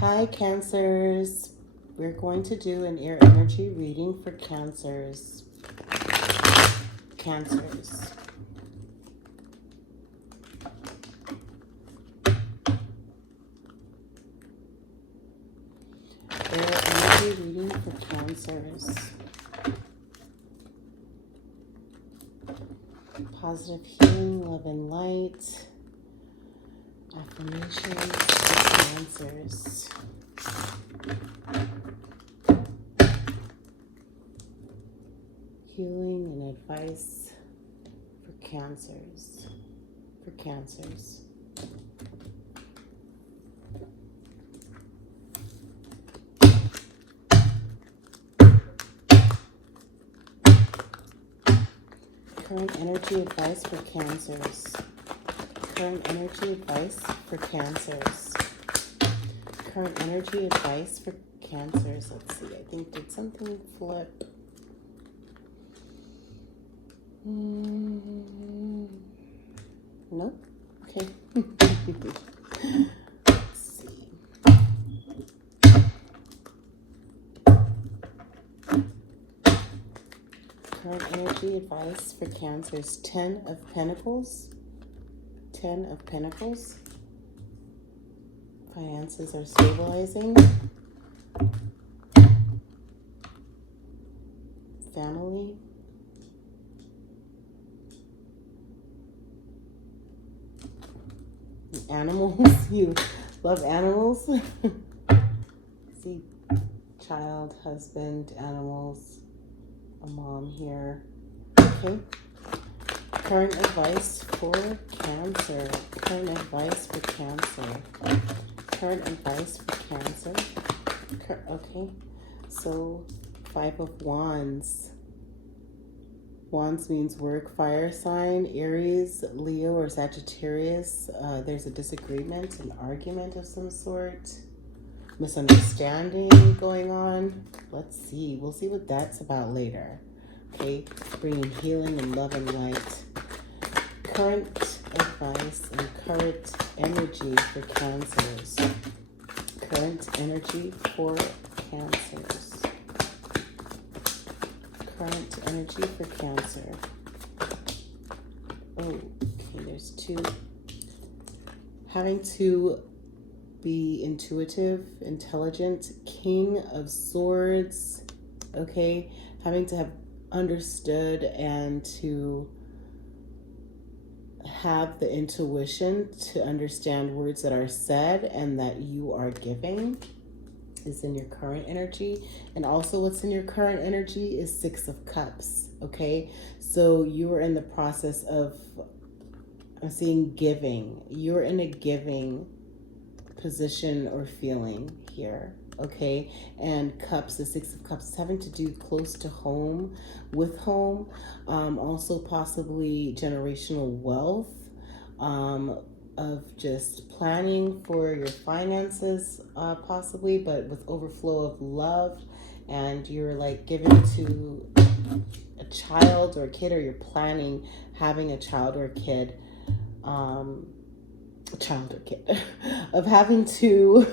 Hi, Cancers. We're going to do an air energy reading for Cancers. Cancers. Air energy reading for Cancers. Positive healing, love and light. Affirmations for Cancers. Healing and advice for Cancers. For Cancers. Current energy advice for Cancers. Current energy advice for Cancers. Current energy advice for Cancers. Let's see. I think did something flip? Nope. Okay. Let's see. Current energy advice for Cancers. 10 of Pentacles. 10 of Pentacles. Finances are stabilizing. Family. Animals. You love animals. See, child, husband, animals, a mom here. Okay. Current advice for Cancer. Current advice for Cancer. Current advice for Cancer. Okay. So, 5 of Wands. Wands means work, fire sign, Aries, Leo, or Sagittarius. There's a disagreement, an argument of some sort, misunderstanding going on. Let's see. We'll see what that's about later. Okay, bringing healing and love and light. Current advice and current energy for Cancers. Current energy for Cancers. Current energy for Cancer. Oh, okay, there's 2. Having to be intuitive, intelligent, King of Swords, okay? Having to have understood and to have the intuition to understand words that are said and that you are giving is in your current energy. And also what's in your current energy is 6 of Cups, okay? So you are in the process of, I'm seeing giving. You're in a giving position or feeling here, okay? And Cups, the 6 of Cups, is having to do close to home, with home, also possibly generational wealth, of just planning for your finances, possibly, but with overflow of love, and you're like giving to a child or a kid, or you're planning having a child or a kid, of having to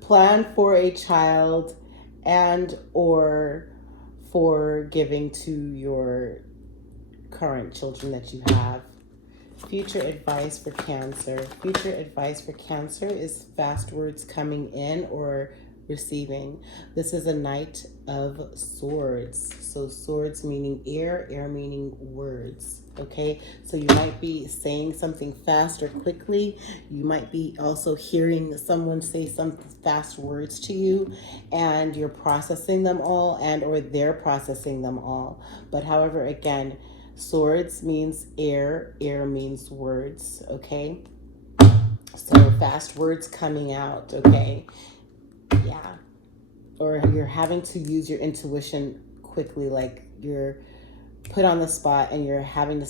plan for a child and or for giving to your current children that you have. Future advice for Cancer. Future advice for Cancer is fast words coming in or receiving. This is a Knight of Swords. So swords meaning air, air meaning words. Okay, so you might be saying something fast or quickly. You might be also hearing someone say some fast words to you, and you're processing them all, and or they're processing them all. But however, again, swords means air, air means words, okay? So fast words coming out, okay? Yeah. Or you're having to use your intuition quickly, like you're put on the spot and you're having to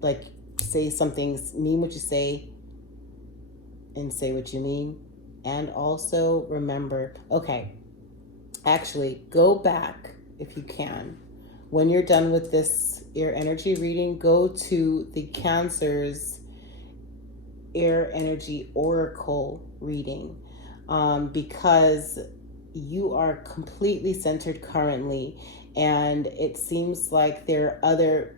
like say something, mean what you say and say what you mean. And also remember, okay, actually go back if you can. When you're done with this air energy reading, go to the Cancer's air energy oracle reading. because you are completely centered currently, and it seems like there are other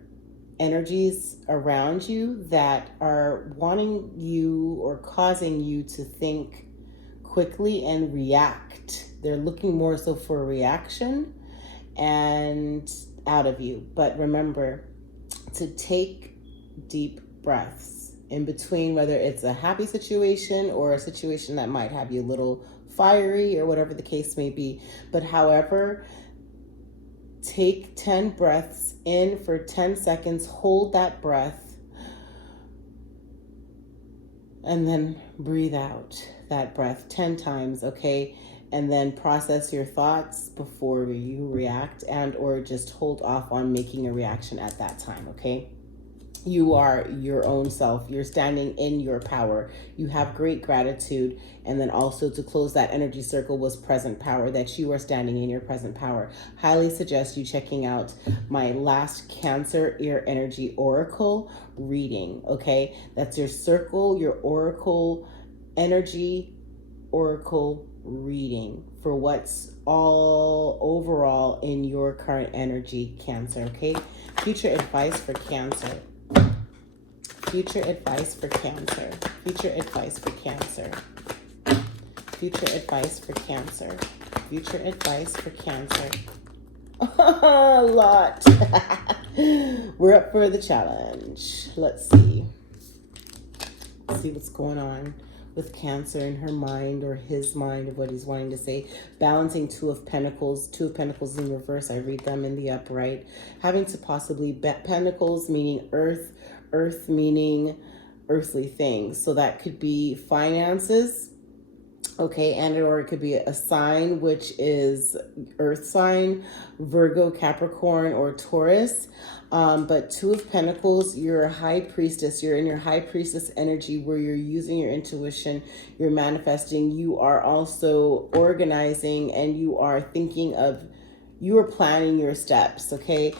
energies around you that are wanting you or causing you to think quickly and react. They're looking more so for a reaction and out of you. But remember to take deep breaths in between, whether it's a happy situation or a situation that might have you a little fiery or whatever the case may be. But however, take 10 breaths in for 10 seconds, hold that breath, and then breathe out that breath 10 times, okay? And then process your thoughts before you react, and or just hold off on making a reaction at that time, okay? You are your own self. You're standing in your power. You have great gratitude. And then also to close that energy circle was present power, that you are standing in your present power. Highly suggest you checking out my last Cancer Ear Energy Oracle reading, okay? That's your circle, your Oracle energy Oracle reading for what's all overall in your current energy, Cancer, okay? Future advice for Cancer. Future advice for Cancer. Future advice for Cancer. Future advice for Cancer. Future advice for Cancer. A lot. We're up for the challenge. Let's see. See what's going on with Cancer in her mind or his mind of what he's wanting to say. Balancing Two of Pentacles. Two of Pentacles in reverse. I read them in the upright. Having to possibly Pentacles meaning earth. Earth meaning earthly things. So that could be finances, okay, and or it could be a sign, which is earth sign, Virgo, Capricorn, or Taurus. But Two of Pentacles, you're a high priestess. You're in your high priestess energy where you're using your intuition, you're manifesting, you are also organizing, and you are thinking of, you are planning your steps, okay?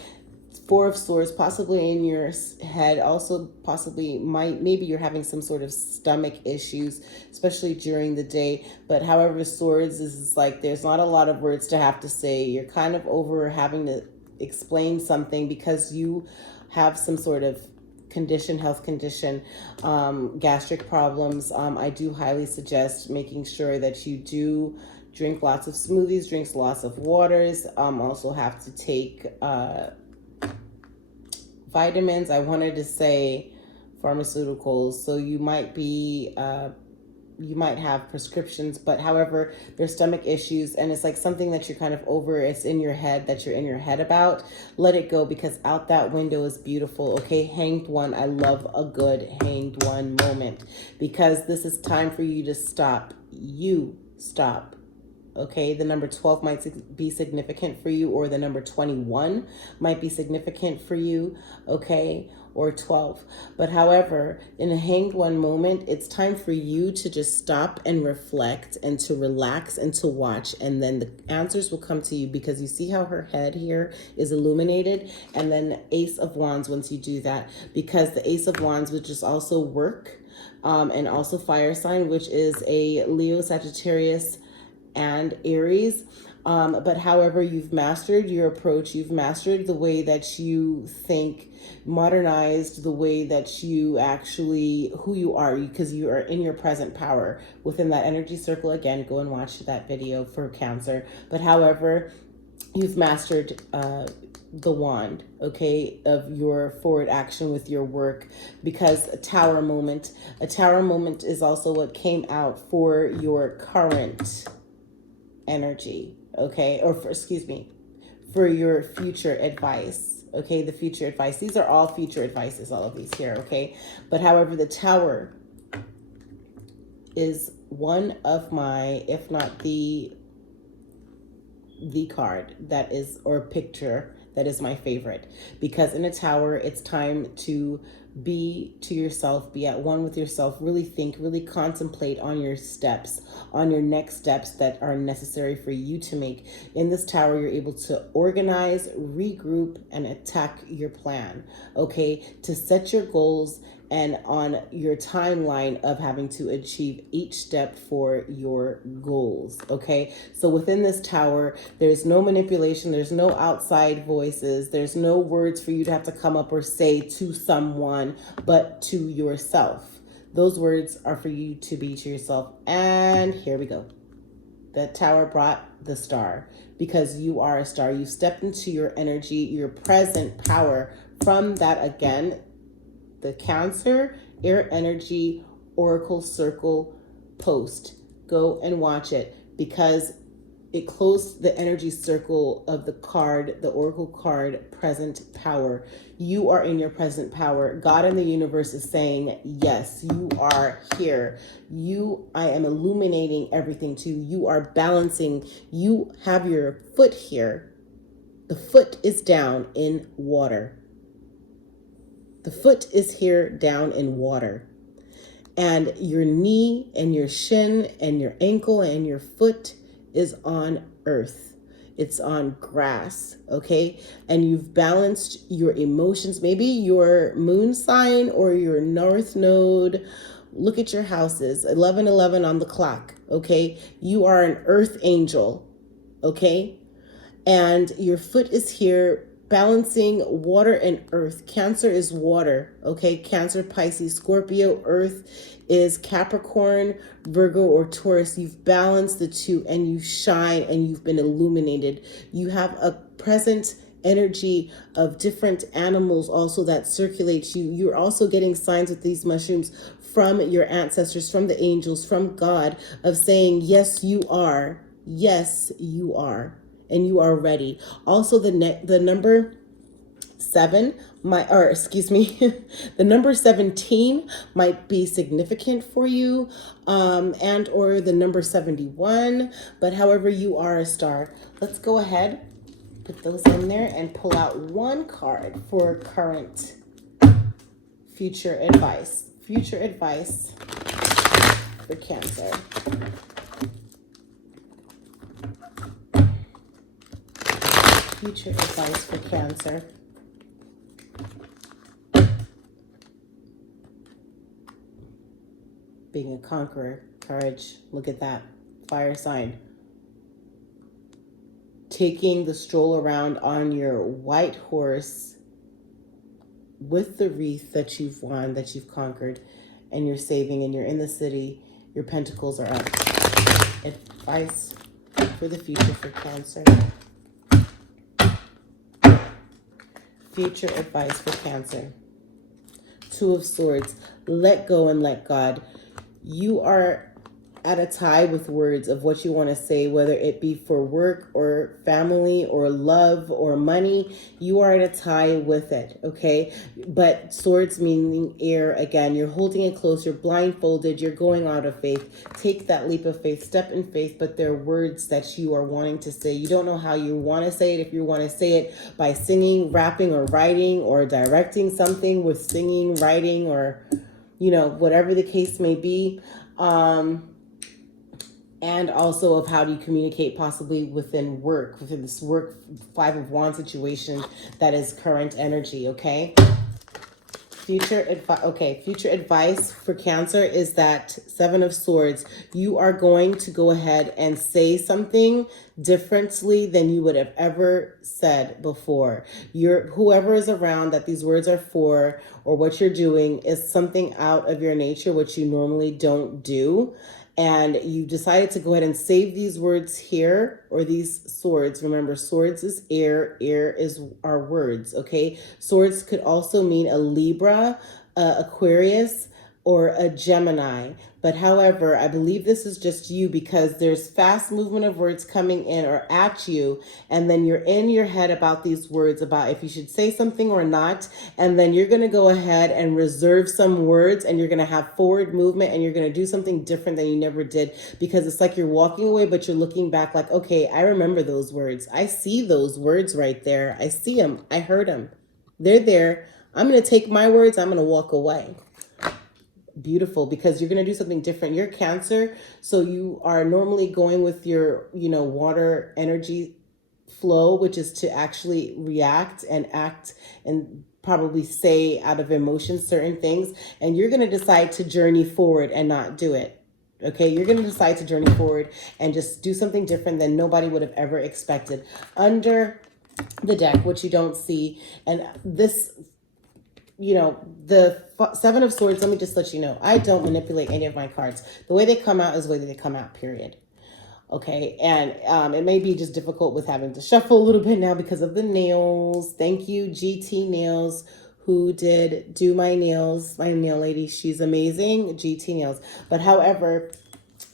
Four of Swords, possibly in your head, also possibly maybe you're having some sort of stomach issues, especially during the day. But however, Swords is like there's not a lot of words to have to say. You're kind of over having to explain something because you have some sort of condition, health condition, gastric problems. I do highly suggest making sure that you do drink lots of smoothies, drinks lots of waters. Also have to take vitamins. I wanted to say pharmaceuticals. So you might be, you might have prescriptions, but however, there's stomach issues and it's like something that you're kind of over. It's in your head that you're in your head about. Let it go because out that window is beautiful. Okay. Hanged One. I love a good Hanged One moment because this is time for you to stop. You stop. Okay, the number 12 might be significant for you, or the number 21 might be significant for you, okay, or 12. But however, in a Hanged One moment, it's time for you to just stop and reflect and to relax and to watch, and then the answers will come to you because you see how her head here is illuminated, and then Ace of Wands once you do that, because the Ace of Wands would just also work, and also fire sign, which is a Leo, Sagittarius, and Aries. But however, you've mastered your approach, you've mastered the way that you think, modernized the way that you actually, who you are, because you are in your present power within that energy circle. Again, go and watch that video for Cancer. But however, you've mastered the wand, okay, of your forward action with your work, because a tower moment is also what came out for your current energy, okay, or for your future advice, okay, the future advice. These are all future advices, all of these here, okay. But however, the Tower is one of my, if not the card that is, or picture that is my favorite, because in a tower, it's time to be to yourself, be at one with yourself, really think, really contemplate on your steps, on your next steps that are necessary for you to make. In this tower, you're able to organize, regroup, and attack your plan, okay? To set your goals and on your timeline of having to achieve each step for your goals, okay? So within this tower, there's no manipulation, there's no outside voices, there's no words for you to have to come up or say to someone, but to yourself. Those words are for you to be to yourself. And here we go. The tower brought the star, because you are a star. You stepped into your energy, your present power from that, again, the Cancer Air Energy Oracle Circle post. Go and watch it, because it closed the energy circle of the card, the Oracle card, present power. You are in your present power. God in the universe is saying, yes, you are here. I am illuminating everything to you. You are balancing. You have your foot here. The foot is down in water. The foot is here down in water, and your knee and your shin and your ankle and your foot is on earth. It's on grass, okay? And you've balanced your emotions, maybe your moon sign or your north node. Look at your houses, 11:11 on the clock, okay? You are an earth angel, okay? And your foot is here balancing water and earth. Cancer is water, okay? Cancer, Pisces, Scorpio. Earth is Capricorn, Virgo, or Taurus. You've balanced the two, and you shine, and you've been illuminated. You have a present energy of different animals also that circulates you. You're also getting signs with these mushrooms from your ancestors, from the angels, from God, of saying, yes, you are. Yes, you are. And you are ready. Also, the number 7, the number 17 might be significant for you, and or the number 71. But however, you are a star. Let's go ahead, put those in there, and pull out one card for current future advice. Future advice for Cancer. Future advice for Cancer. Being a conqueror, courage. Look at that. Fire sign. Taking the stroll around on your white horse with the wreath that you've won, that you've conquered, and you're saving, and you're in the city. Your pentacles are up. Advice for the future for Cancer. Future advice for Cancer. 2 of Swords. Let go and let God. You are at a tie with words of what you want to say, whether it be for work or family or love or money. You are at a tie with it, okay? But swords meaning air, again, you're holding it close, you're blindfolded, you're going out of faith. Take that leap of faith, step in faith, but they're words that you are wanting to say. You don't know how you want to say it. If you want to say it by singing, rapping, or writing, or directing something with singing, writing, or, whatever the case may be. And also of how do you communicate possibly within this work 5 of Wands situation that is current energy, okay? Future advice for Cancer is that 7 of Swords. You are going to go ahead and say something differently than you would have ever said before. Whoever is around that these words are for, or what you're doing is something out of your nature, which you normally don't do. And you decided to go ahead and save these words here, or these swords. Remember, swords is air is our words, okay? Swords could also mean a Libra, Aquarius, or a Gemini. But however, I believe this is just you because there's fast movement of words coming in or at you. And then you're in your head about these words, about if you should say something or not. And then you're going to go ahead and reserve some words, and you're going to have forward movement, and you're going to do something different than you never did, because it's like you're walking away, but you're looking back like, okay, I remember those words. I see those words right there. I see them. I heard them. They're there. I'm going to take my words. I'm going to walk away. Beautiful, because you're going to do something different. You're Cancer, so you are normally going with your, water energy flow, which is to actually react and act and probably say out of emotion certain things. And you're going to decide to journey forward and not do it. Okay, you're going to decide to journey forward and just do something different than nobody would have ever expected. Under the deck, which you don't see, and this, the Seven of Swords, let me just let you know, I don't manipulate any of my cards. The way they come out is the way they come out, period. Okay, and it may be just difficult with having to shuffle a little bit now because of the nails. Thank you, GT Nails, who did do my nails, my nail lady. She's amazing, GT Nails. But however,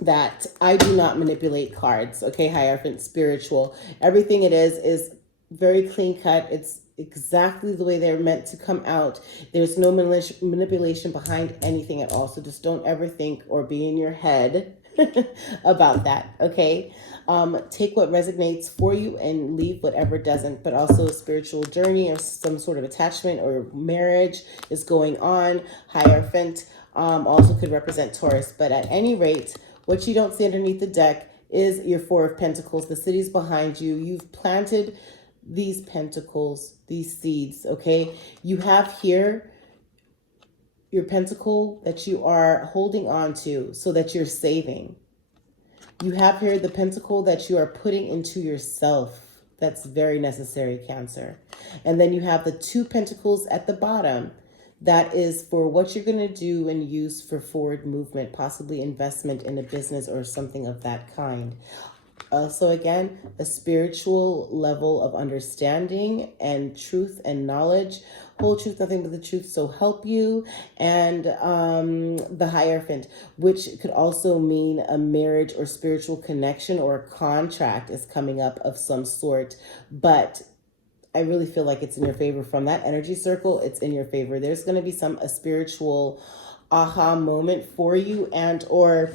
that I do not manipulate cards. Okay, Hierophant Spiritual. Everything it is very clean cut. It's exactly the way they're meant to come out. There's no manipulation behind anything at all. So just don't ever think or be in your head about that. Okay. Take what resonates for you and leave whatever doesn't. But also a spiritual journey or some sort of attachment or marriage is going on. Hierophant also could represent Taurus. But at any rate, what you don't see underneath the deck is your Four of Pentacles. The city's behind you. You've planted these pentacles, these seeds, okay? You have here your pentacle that you are holding on to so that you're saving. You have here the pentacle that you are putting into yourself. That's very necessary, Cancer. And then you have the two pentacles at the bottom. That is for what you're going to do and use for forward movement, possibly investment in a business or something of that kind. Also, again, a spiritual level of understanding and truth and knowledge. Whole truth, nothing but the truth, so help you. And the Hierophant, which could also mean a marriage or spiritual connection or a contract is coming up of some sort. But I really feel like it's in your favor. From that energy circle, it's in your favor. There's going to be a spiritual aha moment for you, and or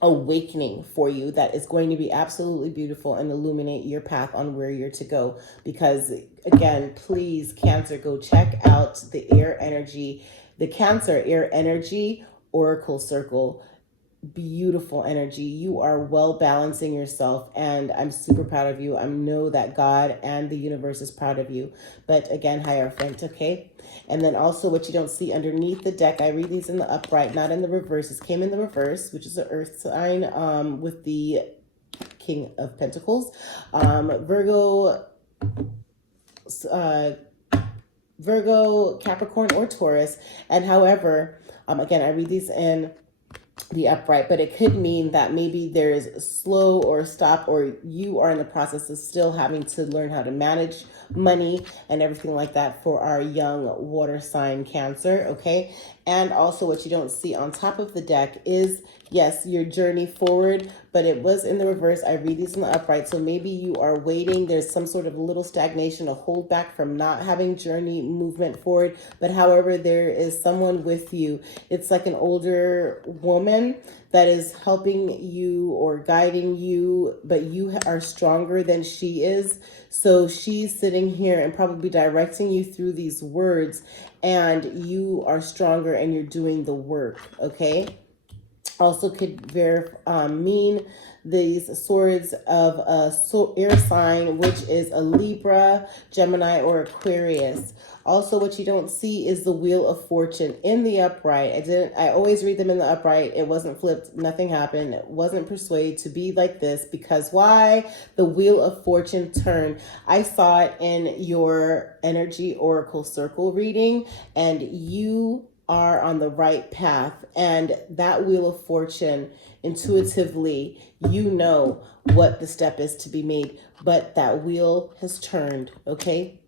awakening for you that is going to be absolutely beautiful and illuminate your path on where you're to go. Because again, please, Cancer, go check out the air energy, the Cancer air energy oracle circle. Beautiful energy. You are well balancing yourself, and I'm super proud of you. I know that God and the universe is proud of you. But again, Hierophant, okay? And then also what you don't see underneath the deck, I read these in the upright, not in the reverse. This came in the reverse, which is the earth sign with the King of Pentacles. Virgo, Capricorn, or Taurus. And however, again, I read these in the upright, but it could mean that maybe there's a slow or stop, or you are in the process of still having to learn how to manage money and everything like that for our young water sign Cancer, okay? And also what you don't see on top of the deck is, yes, your journey forward, but it was in the reverse. I read these in the upright, so maybe you are waiting. There's some sort of little stagnation, a holdback from not having journey movement forward. But however, there is someone with you. It's like an older woman that is helping you or guiding you, but you are stronger than she is. So she's sitting here and probably directing you through these words, and you are stronger and you're doing the work, okay? Also could mean these swords of a air sign, which is a Libra, Gemini, or Aquarius. Also, what you don't see is the Wheel of Fortune in the upright. I always read them in the upright. It wasn't flipped. Nothing happened. It wasn't persuaded to be like this, because why? The Wheel of Fortune turn. I saw it in your energy oracle circle reading, and you are on the right path. And that Wheel of Fortune, intuitively, you know what the step is to be made, but that wheel has turned, okay?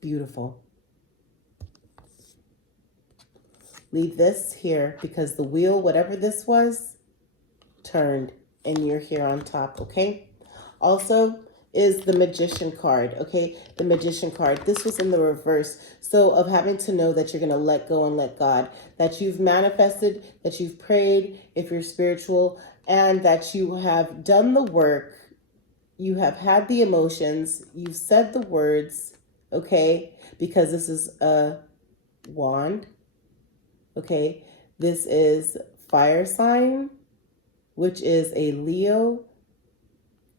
Beautiful. Leave this here because the wheel, whatever this was, turned and you're here on top, okay? Also is the Magician card, okay? The Magician card. This was in the reverse. So of having to know that you're going to let go and let God, that you've manifested, that you've prayed, if you're spiritual, and that you have done the work, you have had the emotions, you've said the words, okay? Because this is a wand, okay? This is fire sign, which is a Leo,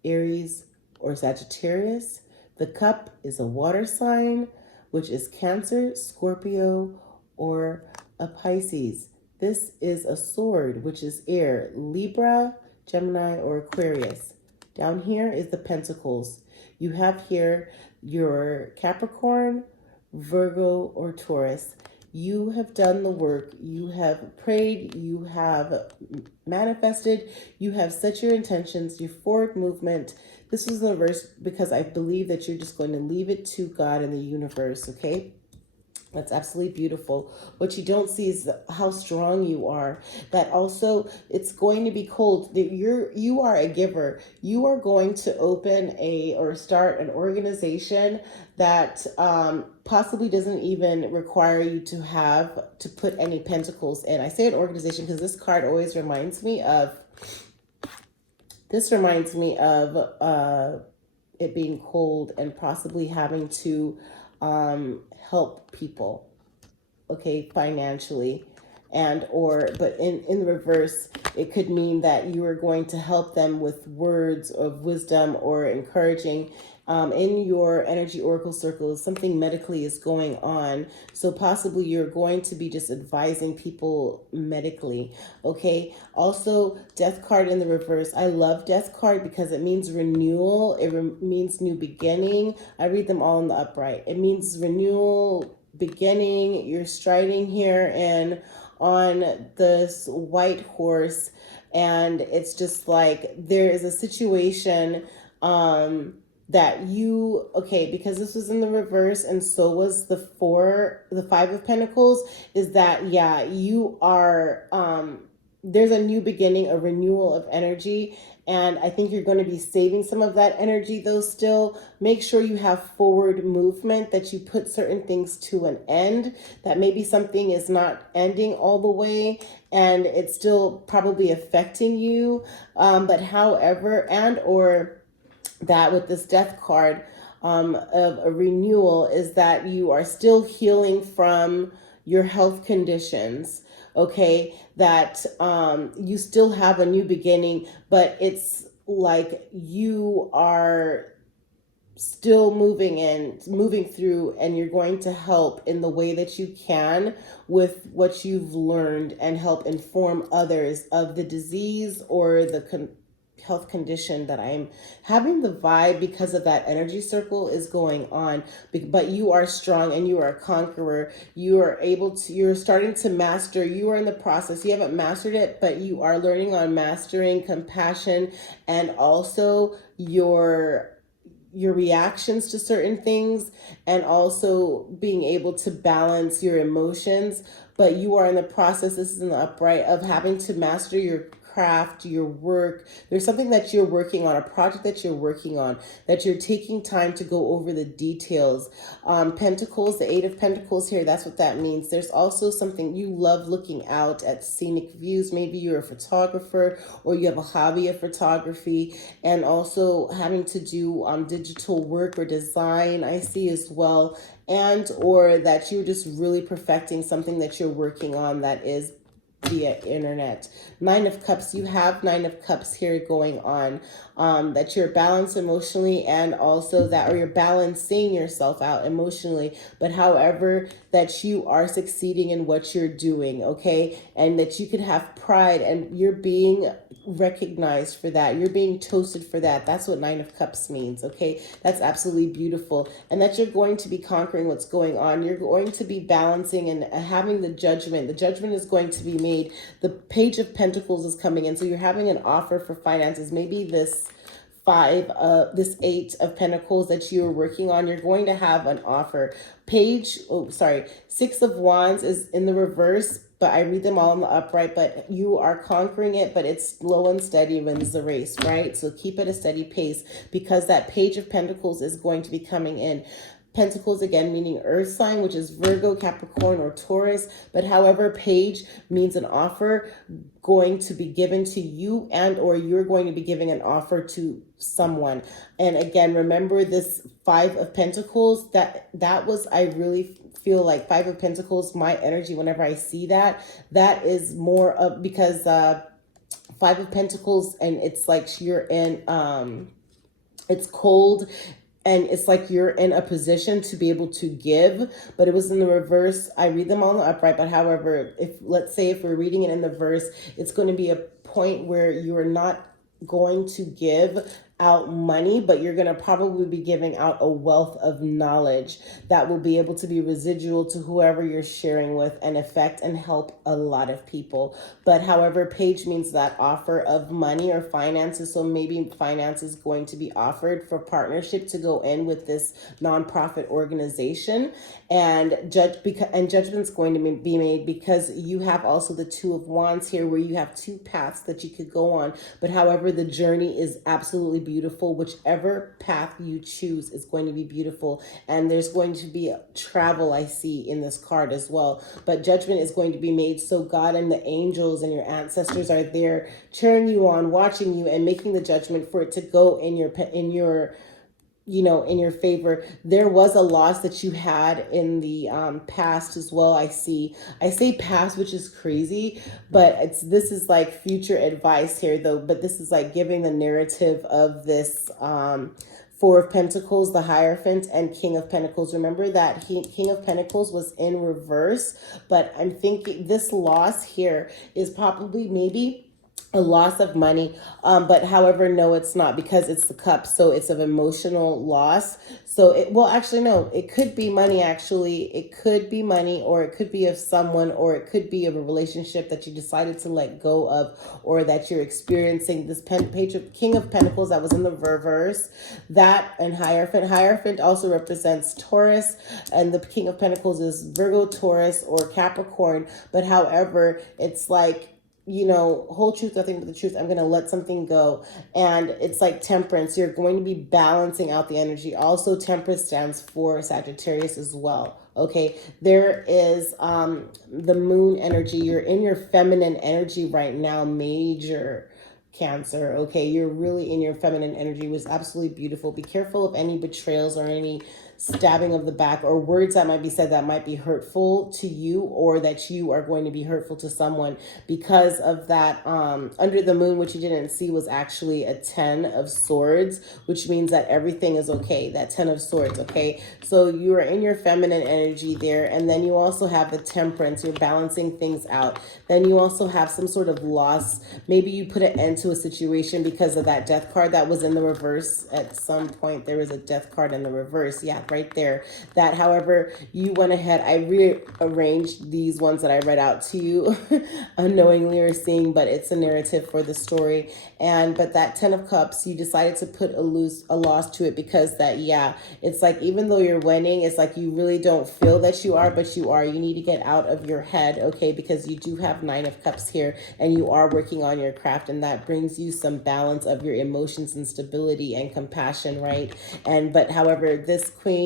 Aries, or Sagittarius. The cup is a water sign, which is Cancer, Scorpio, or a Pisces. This is a sword, which is air, Libra, Gemini, or Aquarius. Down here is the Pentacles. You have here your Capricorn, Virgo, or Taurus. You have done the work, you have prayed, you have manifested, you have set your intentions, your forward movement. This was the verse because I believe that you're just going to leave it to God and the universe, okay? That's absolutely beautiful. What you don't see is how strong you are. That also, it's going to be cold. You are a giver. You are going to open or start an organization that possibly doesn't even require you to put any pentacles in. I say an organization because this card always reminds me of. This reminds me of it being cold and possibly having to help people, okay, financially, but in the reverse, it could mean that you are going to help them with words of wisdom or encouraging. In your energy oracle circles, something medically is going on. So possibly you're going to be just advising people medically. Okay. Also, death card in the reverse. I love death card because it means renewal. It means new beginning. I read them all in the upright. It means renewal, beginning. You're striding here and on this white horse. And it's just like there is a situation, because this was in the reverse and so was the 5 of Pentacles, is that, yeah, you are, there's a new beginning, a renewal of energy. And I think you're going to be saving some of that energy though still. Make sure you have forward movement, that you put certain things to an end, that maybe something is not ending all the way and it's still probably affecting you. But however, or that with this death card of a renewal is that you are still healing from your health conditions, okay? That you still have a new beginning, but it's like you are still moving through, and you're going to help in the way that you can with what you've learned and help inform others of the disease or the health condition that I'm having. The vibe because of that energy circle is going on, but you are strong and you are a conqueror. You're starting to master, you are in the process, you haven't mastered it, but you are learning on mastering compassion and also your reactions to certain things, and also being able to balance your emotions. But you are in the process, this is in the upright, of having to master your craft, your work. There's something that you're working on, a project that you're working on, that you're taking time to go over the details. Pentacles, the 8 of Pentacles here, that's what that means. There's also something you love looking out at scenic views. Maybe you're a photographer or you have a hobby of photography, and also having to do digital work or design, I see as well. And or that you're just really perfecting something that you're working on that is via internet. 9 of Cups, you have 9 of Cups here going on, that you're balanced emotionally, and also that, or you're balancing yourself out emotionally, but however that you are succeeding in what you're doing, okay? And that you could have pride and you're being recognized for that. You're being toasted for that. That's what 9 of Cups means, okay? That's absolutely beautiful. And that you're going to be conquering what's going on. You're going to be balancing and having the judgment. The judgment is going to be made. The Page of Pentacles is coming in. So you're having an offer for finances. Maybe this 8 of Pentacles that you're working on, you're going to have an offer. 6 of Wands is in the reverse, but I read them all in the upright, but you are conquering it, but it's slow and steady wins the race, right? So keep it a steady pace, because that Page of Pentacles is going to be coming in. Pentacles again meaning earth sign, which is Virgo, Capricorn, or Taurus. But however, page means an offer going to be given to you, and or you're going to be giving an offer to someone. And again, remember this Five of Pentacles, that was, I really feel like Five of Pentacles, my energy whenever I see that, that is more of, because Five of Pentacles, and it's like you're in it's cold, and it's like you're in a position to be able to give, but it was in the reverse. I read them all in the upright, but however, if let's say if we're reading it in the verse, it's going to be a point where you're not going to give out money, but you're going to probably be giving out a wealth of knowledge that will be able to be residual to whoever you're sharing with and affect and help a lot of people. But however, page means that offer of money or finances. So maybe finance is going to be offered for partnership to go in with this nonprofit organization, and judgment's going to be made, because you have also the Two of Wands here, where you have two paths that you could go on. But however, the journey is absolutely beautiful. Whichever path you choose is going to be beautiful, and there's going to be travel, I see in this card as well. But judgment is going to be made, so God and the angels and your ancestors are there cheering you on, watching you, and making the judgment for it to go in your in your favor. There was a loss that you had in the past as well. I say past, which is crazy, but this is like future advice here though. But this is like giving the narrative of this Four of Pentacles, the Hierophant, and King of Pentacles. Remember that King of Pentacles was in reverse, but I'm thinking this loss here is probably maybe a loss of money, but however, no, it's not, because it's the cup, so it's of emotional loss. So it could be money. Actually, it could be money, or it could be of someone, or it could be of a relationship that you decided to let go of, or that you're experiencing. This page of King of Pentacles that was in the reverse, that, and Hierophant also represents Taurus, and the King of Pentacles is Virgo, Taurus, or Capricorn. But however, it's like, whole truth, nothing but the truth. I'm going to let something go. And it's like Temperance. You're going to be balancing out the energy. Also, Temperance stands for Sagittarius as well. Okay, there is the moon energy. You're in your feminine energy right now, major Cancer. Okay, you're really in your feminine energy. It was absolutely beautiful. Be careful of any betrayals or any stabbing of the back, or words that might be said that might be hurtful to you, or that you are going to be hurtful to someone. Because of that, under the moon, which you didn't see, was actually a 10 of swords, which means that everything is okay. That 10 of swords. Okay, so you are in your feminine energy there. And then you also have the Temperance. You're balancing things out. Then you also have some sort of loss. Maybe you put an end to a situation because of that Death card that was in the reverse. At some point there was a Death card in the reverse. Yeah, right there. That, however, you went ahead, I rearranged these ones that I read out to you unknowingly or seeing, but it's a narrative for the story. But that 10 of Cups, you decided to put a loss to it, because that, yeah, it's like, even though you're winning, it's like you really don't feel that you are, but you are. You need to get out of your head, okay, because you do have 9 of Cups here, and you are working on your craft, and that brings you some balance of your emotions and stability and compassion, right? But however, this Queen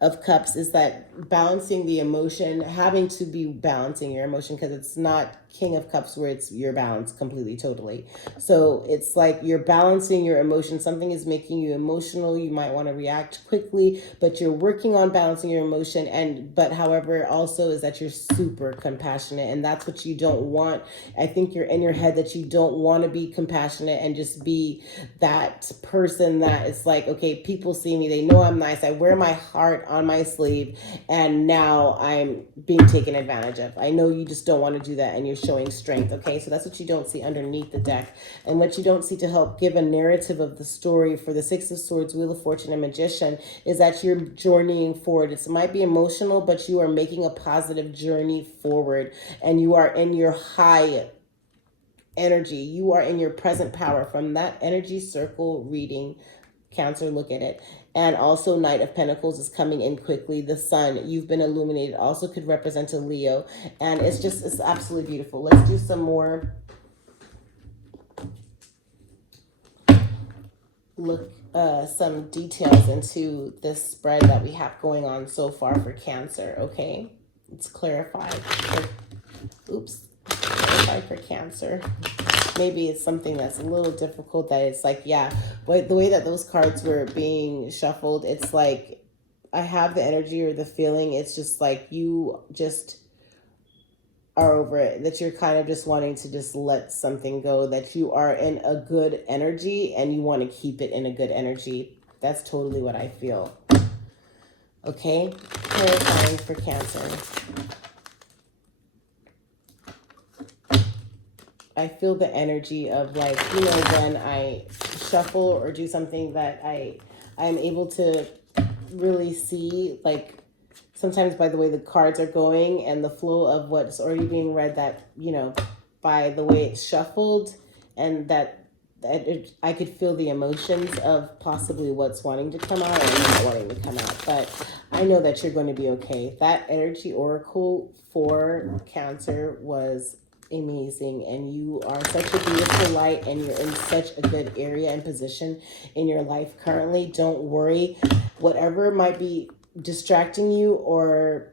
of Cups is that balancing the emotion, having to be balancing your emotion, because it's not King of Cups where it's you're balanced completely, totally. So it's like you're balancing your emotions. Something is making you emotional. You might want to react quickly, but you're working on balancing your emotion. But however, also is that you're super compassionate, and that's what you don't want. I think you're in your head that you don't want to be compassionate and just be that person that it's like, okay, people see me, they know I'm nice, I wear my heart on my sleeve, and now I'm being taken advantage of. I know you just don't want to do that, and you're showing strength. Okay, so that's what you don't see underneath the deck. And what you don't see to help give a narrative of the story for the Six of Swords, Wheel of Fortune, and Magician is that you're journeying forward. It might be emotional, but you are making a positive journey forward, and you are in your high energy. You are in your present power. From that energy circle reading, Cancer, look at it. And also Knight of Pentacles is coming in quickly. The Sun, you've been illuminated, also could represent a Leo. And it's absolutely beautiful. Let's do some more. Some details into this spread that we have going on so far for Cancer, okay? It's clarified. Clarified for Cancer. Maybe it's something that's a little difficult that it's like, yeah, but the way that those cards were being shuffled, it's like I have the energy or the feeling. It's just like you just are over it, that you're kind of just wanting to just let something go, that you are in a good energy and you want to keep it in a good energy. That's totally what I feel. Okay, clarifying for Cancer. I feel the energy of, like, you know, when I shuffle or do something that I'm able to really see, like, sometimes by the way the cards are going and the flow of what's already being read, that, you know, by the way it's shuffled, and that I could feel the emotions of possibly what's wanting to come out and not wanting to come out. But I know that you're going to be okay. That energy oracle for Cancer was amazing, and you are such a beautiful light, and you're in such a good area and position in your life currently. Don't worry. Whatever might be distracting you or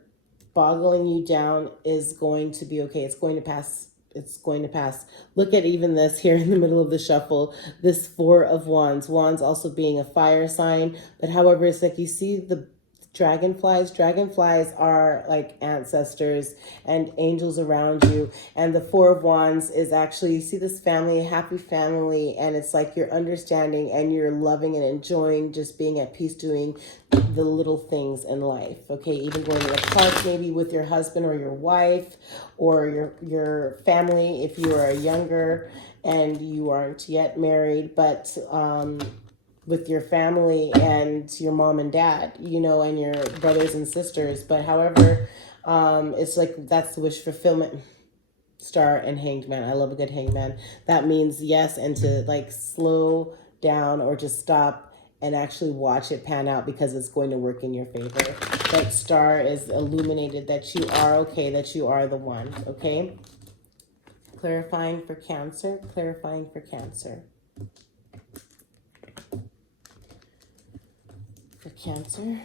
boggling you down is going to be okay. It's going to pass. It's going to pass. Look at even this here in the middle of the shuffle, this Four of Wands. Wands also being a fire sign, but however, it's like you see the dragonflies. Dragonflies are like ancestors and angels around you. And the Four of Wands is actually, you see this family, a happy family, and it's like you're understanding and you're loving and enjoying just being at peace, doing the little things in life. Okay, even going to the park maybe with your husband or your wife or your family if you are younger and you aren't yet married, but with your family and your mom and dad, you know, and your brothers and sisters. But however, it's like that's the wish fulfillment. Star and Hanged Man. I love a good Hanged Man. That means yes, and to like slow down or just stop and actually watch it pan out, because it's going to work in your favor. That Star is illuminated, that you are okay, that you are the one, okay? Clarifying for Cancer, clarifying for Cancer. For Cancer.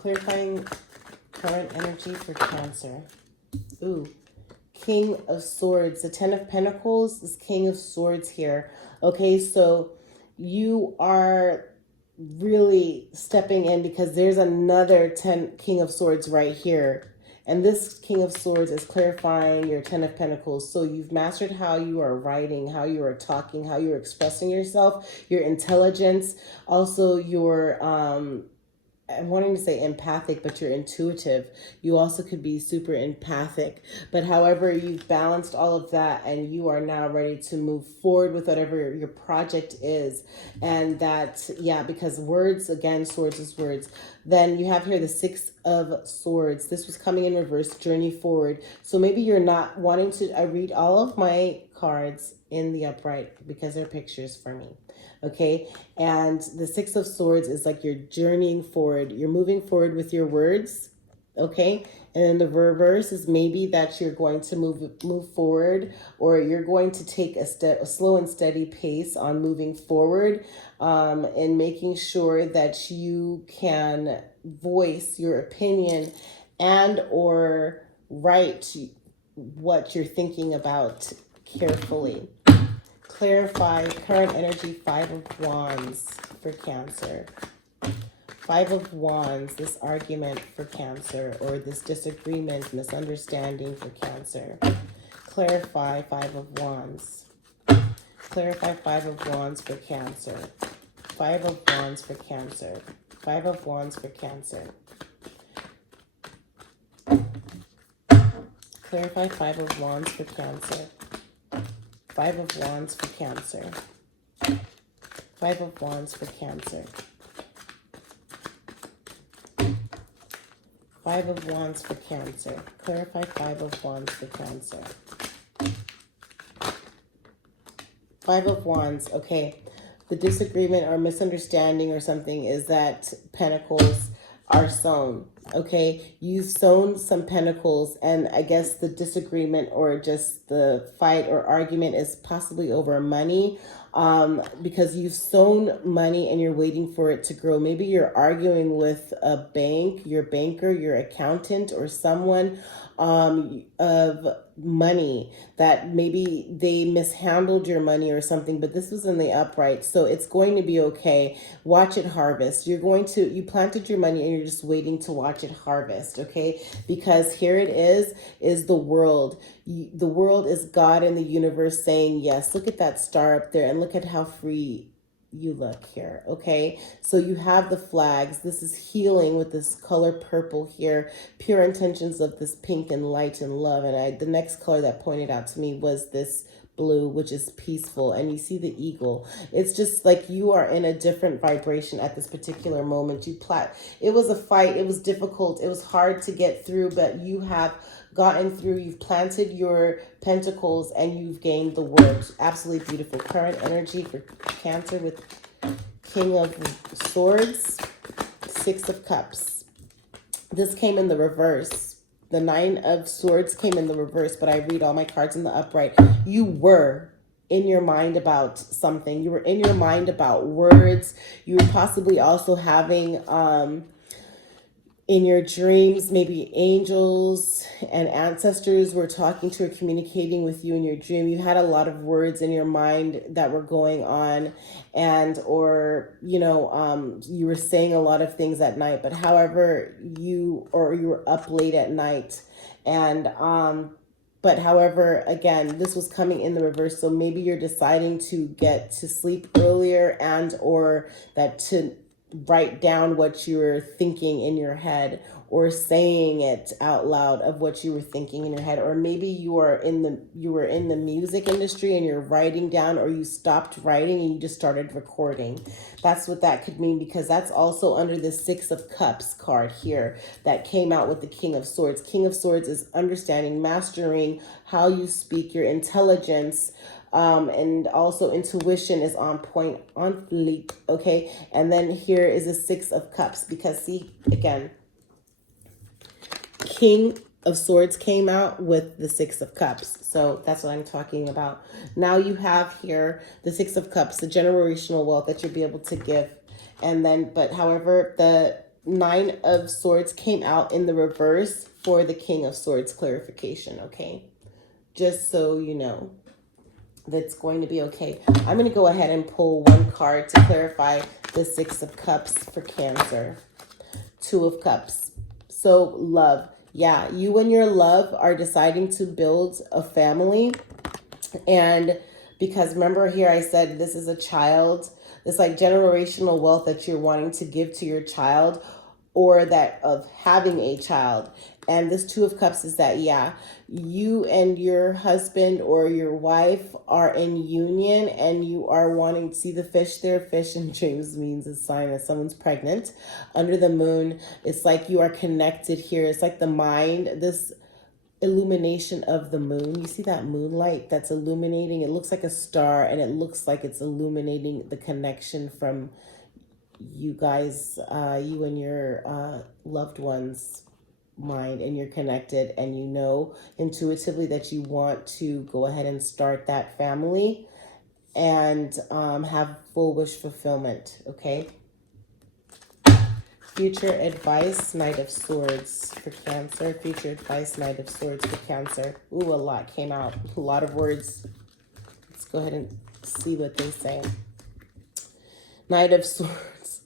Clarifying current energy for Cancer. Ooh, King of Swords. The Ten of Pentacles is King of Swords here. Okay, so you are really stepping in, because there's another King of Swords right here. And this King of Swords is clarifying your Ten of Pentacles. So you've mastered how you are writing, how you are talking, how you're expressing yourself, your intelligence, also your I'm wanting to say empathic, but you're intuitive. You also could be super empathic. But however, you've balanced all of that and you are now ready to move forward with whatever your project is. And that, yeah, because words, again, swords is words. Then you have here the Six of Swords. This was coming in reverse, journey forward. So maybe you're not wanting to, I read all of my cards in the upright because they're pictures for me. Okay, and the Six of Swords is like you're journeying forward. You're moving forward with your words. Okay, and then the reverse is maybe that you're going to move forward, or you're going to take a slow and steady pace on moving forward, and making sure that you can voice your opinion and or write what you're thinking about carefully. Clarify current energy, Five of Wands for Cancer. Five of Wands, this argument for Cancer, or this disagreement, misunderstanding for Cancer. Clarify Five of Wands. Clarify Five of Wands for Cancer. Five of Wands for Cancer. Five of Wands for Cancer. Clarify Five of Wands for Cancer. Five of Wands for Cancer. Five of Wands for Cancer. Five of Wands for Cancer. Clarify Five of Wands for Cancer. Five of Wands, okay. The disagreement or misunderstanding or something is that pentacles are sown, okay? You've sown some pentacles, and I guess the disagreement or just the fight or argument is possibly over money, because you've sown money and you're waiting for it to grow. Maybe you're arguing with a bank, your banker, your accountant, or someone of money, that maybe they mishandled your money or something, but this was in the upright, so it's going to be okay. Watch it harvest. You planted your money and you're just waiting to watch it harvest, okay? Because here it is the world. The world is God and the universe saying yes. Look at that star up there and look at how free you look here, okay? So you have the flags. This is healing with this color purple here, pure intentions of this pink and light and love. And the next color that pointed out to me was this blue, which is peaceful. And you see the eagle. It's just like you are in a different vibration at this particular moment. It was a fight. It was difficult. It was hard to get through, but you have gotten through. You've planted your pentacles and you've gained the word. Absolutely beautiful. Current energy for Cancer with King of Swords, Six of Cups. This came in the reverse. The Nine of Swords came in the reverse, but I read all my cards in the upright. You were in your mind about something. You were in your mind about words. You were possibly also having in your dreams, maybe angels and ancestors were talking to or communicating with you in your dream. You had a lot of words in your mind that were going on, and or you were saying a lot of things at night. But however, you were up late at night, and but however, again, this was coming in the reverse. So maybe you're deciding to get to sleep earlier, and or that to write down what you were thinking in your head, or saying it out loud of what you were thinking in your head. Or maybe you were in the music industry and you're writing down, or you stopped writing and you just started recording. That's what that could mean, because that's also under the Six of Cups card here that came out with the King of Swords. King of Swords is understanding, mastering how you speak, your intelligence, and also intuition is on point, on fleek, okay? And then here is a Six of Cups, because see, again, King of Swords came out with the Six of Cups. So that's what I'm talking about. Now you have here the Six of Cups, the generational wealth that you'll be able to give. And then, but however, the Nine of Swords came out in the reverse for the King of Swords clarification, okay? Just so you know. That's going to be okay. I'm going to go ahead and pull one card to clarify the Six of Cups for Cancer. Two of Cups. So love. Yeah, you and your love are deciding to build a family. And because remember here I said this is a child. This like generational wealth that you're wanting to give to your child, or that of having a child. And this Two of Cups is that, yeah, you and your husband or your wife are in union, and you are wanting to see the fish there. Fish in dreams means a sign that someone's pregnant. Under the moon, it's like you are connected here. It's like the mind, this illumination of the moon. You see that moonlight that's illuminating? It looks like a star, and it looks like it's illuminating the connection from you guys, you and your loved ones mind, and you're connected, and you know intuitively that you want to go ahead and start that family and have full wish fulfillment, okay? Future advice, Knight of Swords for Cancer. Future advice, Knight of Swords for Cancer. Ooh, a lot came out. A lot of words. Let's go ahead and see what they say. Knight of Swords.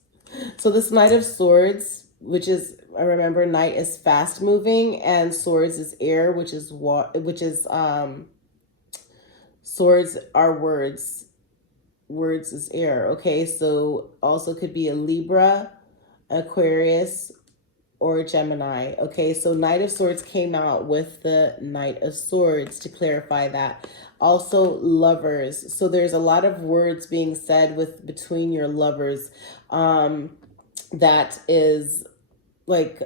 So this Knight of Swords, which is, I remember, Knight is fast moving and Swords is air, which is swords are words. Words is air. Okay, so also could be a Libra, Aquarius, or Gemini. Okay, so Knight of Swords came out with the Knight of Swords to clarify that. Also lovers. So there's a lot of words being said between your lovers. That is like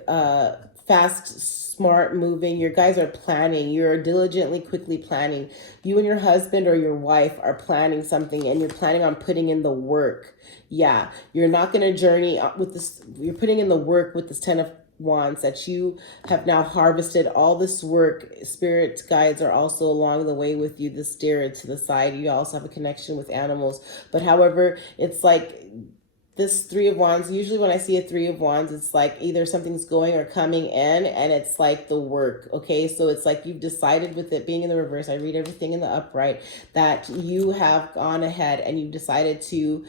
fast, smart moving. Your guys are planning. You're diligently, quickly planning. You and your husband or your wife are planning something, and you're planning on putting in the work. Yeah, you're not going to journey with this. You're putting in the work with this 10 of Wands, that you have now harvested all this work. Spirit guides are also along the way with you, the steer to the side. You also have a connection with animals. But however, it's like this 3 of Wands, usually when I see a 3 of Wands, it's like either something's going or coming in, and it's like the work. Okay, so it's like you've decided, with it being in the reverse, I read everything in the upright, that you have gone ahead and you've decided to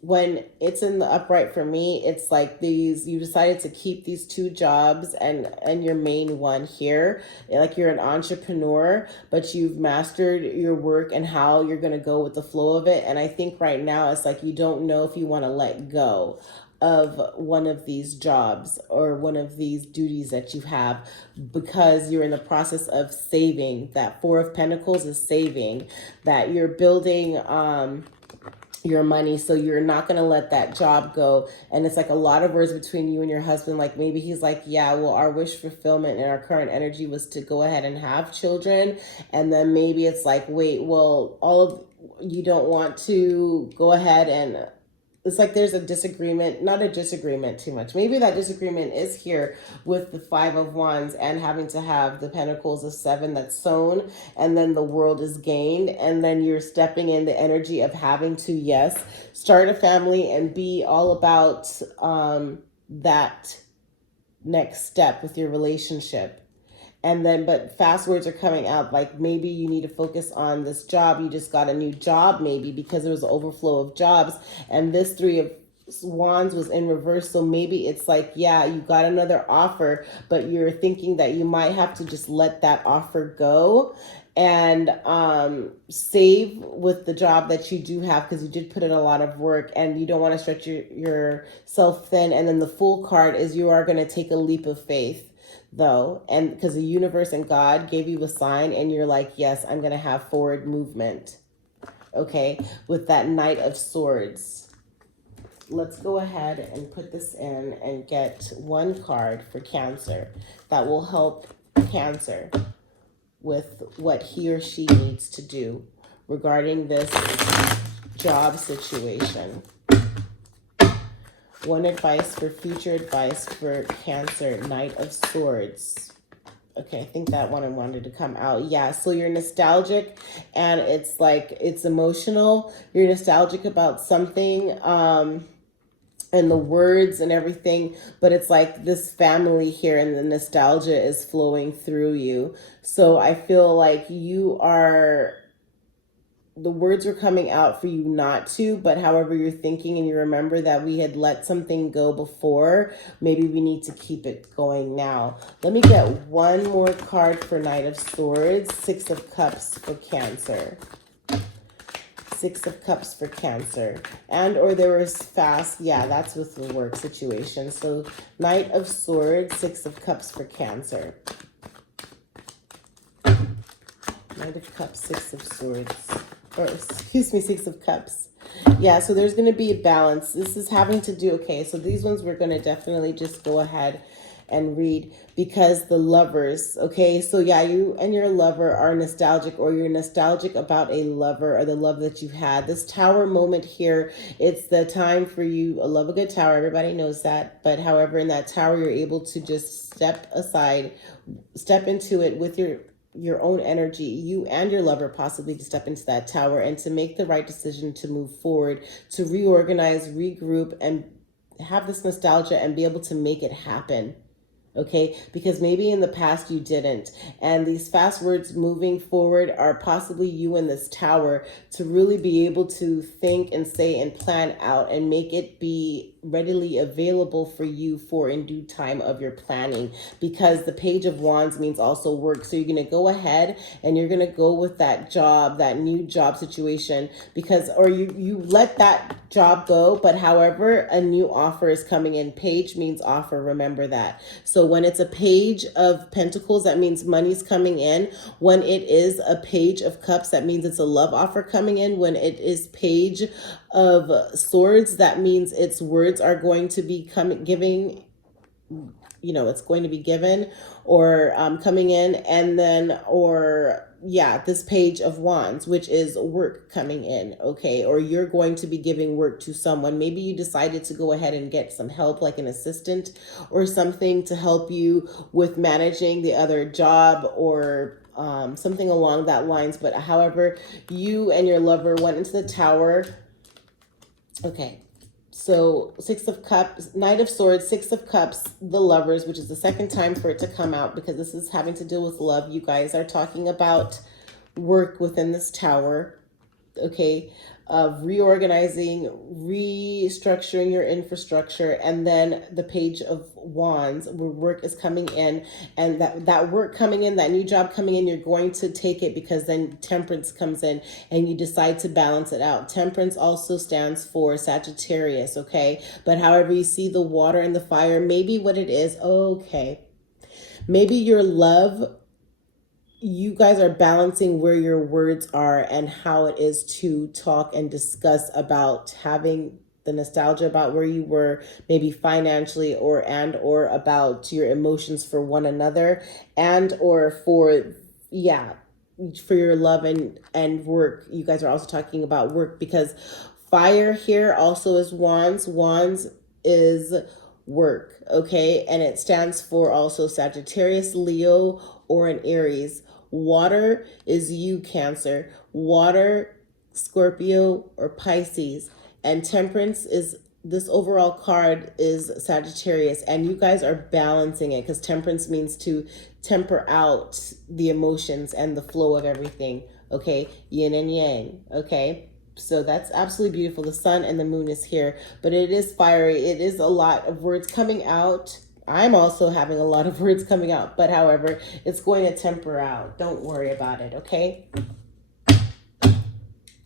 when it's in the upright, for me, it's like you decided to keep these 2 jobs and your main one here. Like you're an entrepreneur, but you've mastered your work and how you're going to go with the flow of it. And I think right now it's like you don't know if you want to let go of one of these jobs or one of these duties that you have, because you're in the process of saving. That 4 of Pentacles is saving, that you're building your money, so you're not going to let that job go. And it's like a lot of words between you and your husband. Like maybe he's like, yeah, well, our wish fulfillment and our current energy was to go ahead and have children. And then maybe it's like, wait, well, you don't want to go ahead, and it's like there's a disagreement, not a disagreement too much. Maybe that disagreement is here with the 5 of Wands and having to have the Pentacles of 7 that's sown, and then the world is gained, and then you're stepping in the energy of having to, yes, start a family and be all about that next step with your relationship. And then, but fast words are coming out, like maybe you need to focus on this job. You just got a new job, maybe, because there was an overflow of jobs. And this 3 of Wands was in reverse. So maybe it's like, yeah, you got another offer, but you're thinking that you might have to just let that offer go and save with the job that you do have, because you did put in a lot of work and you don't want to stretch yourself thin. And then the Fool card is you are going to take a leap of faith, though, and because the universe and God gave you a sign, and you're like, yes, I'm going to have forward movement. Okay, with that Knight of Swords. Let's go ahead and put this in and get 1 card for Cancer that will help Cancer with what he or she needs to do regarding this job situation. 1 advice for future advice for Cancer, Knight of Swords. Okay, I think that one I wanted to come out. Yeah, so you're nostalgic, and it's like, it's emotional. You're nostalgic about something, and the words and everything, but it's like this family here, and the nostalgia is flowing through you. So I feel like the words are coming out for you not to, but however you're thinking, and you remember that we had let something go before, maybe we need to keep it going now. Let me get 1 more card for Knight of Swords. 6 of Cups for Cancer. 6 of Cups for Cancer. And or there was fast, yeah, that's with the work situation. So Knight of Swords, 6 of Cups for Cancer. Knight of Cups, 6 of Swords. Or excuse me, 6 of Cups. Yeah, so there's going to be a balance. This is having to do, okay, so these ones we're going to definitely just go ahead and read, because the Lovers, okay, so yeah, you and your lover are nostalgic, or you're nostalgic about a lover or the love that you had. This Tower moment here, it's the time for you. I love a good tower, everybody knows that, but however, in that tower, you're able to just step aside, step into it with your own energy, you and your lover possibly, to step into that tower and to make the right decision to move forward, to reorganize, regroup, and have this nostalgia and be able to make it happen. Okay, because maybe in the past you didn't. And these fast words moving forward are possibly you in this tower to really be able to think and say and plan out and make it be readily available for you for in due time of your planning. Because the Page of Wands means also work. So you're going to go ahead and you're going to go with that job, that new job situation, because, or you let that job go, but however, a new offer is coming in. Page means offer, remember that. So when it's a Page of Pentacles, that means money's coming in. When it is a Page of Cups, that means it's a love offer coming in. When it is Page of Swords, that means its words are going to be giving you know, it's going to be given or coming in. And then, or yeah, this page of wands, which is work coming in. Okay. Or you're going to be giving work to someone. Maybe you decided to go ahead and get some help, like an assistant or something to help you with managing the other job or something along that lines. But however, you and your lover went into the tower. Okay. So Six of Cups, Knight of Swords, Six of Cups, the Lovers, which is the second time for it to come out because this is having to do with love. You guys are talking about work within this tower, okay, of reorganizing, restructuring your infrastructure. And then the Page of Wands, where work is coming in, and that work coming in, that new job coming in, you're going to take it because then Temperance comes in and you decide to balance it out. Temperance also stands for Sagittarius, okay? But however you see the water and the fire, maybe what it is, okay, maybe your love, you guys are balancing where your words are and how it is to talk and discuss about having the nostalgia about where you were, maybe financially, or about your emotions for one another, and or for, yeah, for your love and work. You guys are also talking about work because fire here also is wands. Wands is work, okay? And it stands for also Sagittarius, Leo, or an Aries. Water is you, Cancer. Water, Scorpio, or Pisces. And Temperance is, this overall card is Sagittarius. And you guys are balancing it because Temperance means to temper out the emotions and the flow of everything, okay? Yin and yang, okay? So that's absolutely beautiful. The sun and the moon is here, but it is fiery. It is a lot of words coming out. I'm also having a lot of words coming out, but however, it's going to temper out. Don't worry about it, okay?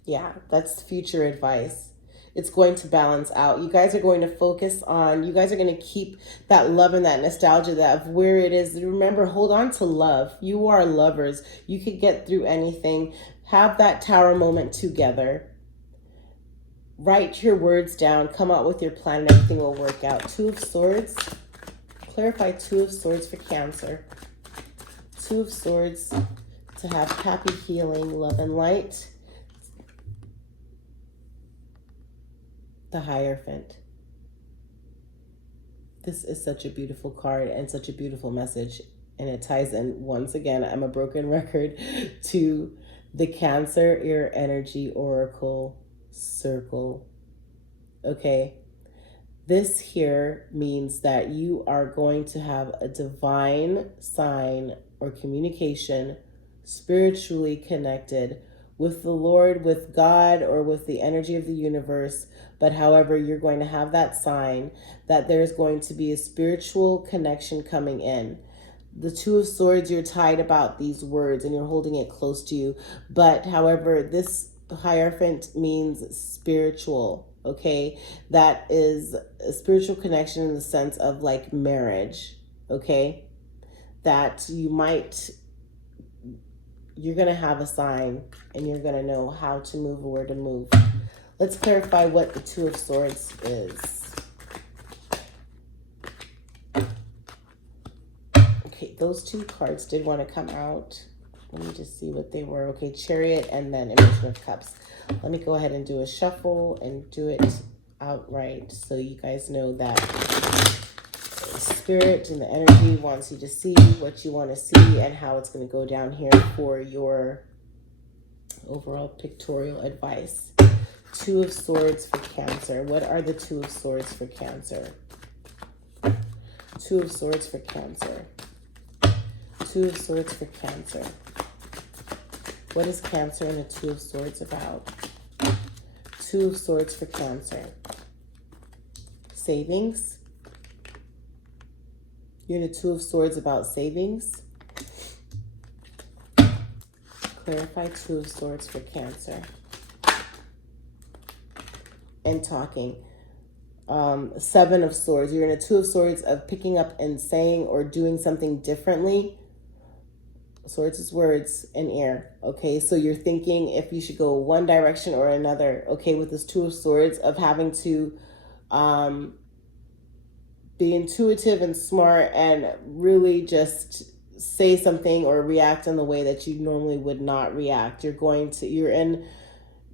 Yeah, that's future advice. It's going to balance out. You guys are going to focus on, you guys are going to keep that love and that nostalgia that of where it is. Remember, hold on to love. You are lovers. You could get through anything. Have that tower moment together. Write your words down. Come out with your plan and everything will work out. Two of Swords. Clarify Two of Swords for Cancer. Two of Swords to have happy, healing, love, and light. The Hierophant. This is such a beautiful card and such a beautiful message. And it ties in, once again, I'm a broken record, to the Cancer Air Energy Oracle Circle. Okay. This here means that you are going to have a divine sign or communication, spiritually connected with the Lord, with God, or with the energy of the universe. But however, you're going to have that sign that there's going to be a spiritual connection coming in. The Two of Swords, you're tied about these words and you're holding it close to you. But however, this Hierophant means spiritual, okay? That is a spiritual connection in the sense of like marriage, okay? That you might, you're going to have a sign and you're going to know how to move or where to move. Let's clarify what the Two of Swords is. Okay, those two cards did want to come out. Let me just see what they were. Okay, Chariot and then Emotion of Cups. Let me go ahead and do a shuffle and do it outright so you guys know that Spirit and the energy wants you to see what you want to see and how it's going to go down here for your overall pictorial advice. Two of Swords for Cancer. What are the Two of Swords for Cancer? Two of Swords for Cancer. Two of Swords for Cancer. What is Cancer and the Two of Swords about? Two of Swords for Cancer. Savings. You're the Two of Swords about savings. Clarify Two of Swords for Cancer. And talking. Seven of Swords. You're in a Two of Swords of picking up and saying or doing something differently. Swords is words and air. Okay, so you're thinking if you should go one direction or another. Okay, with this Two of Swords of having to be intuitive and smart and really just say something or react in the way that you normally would not react.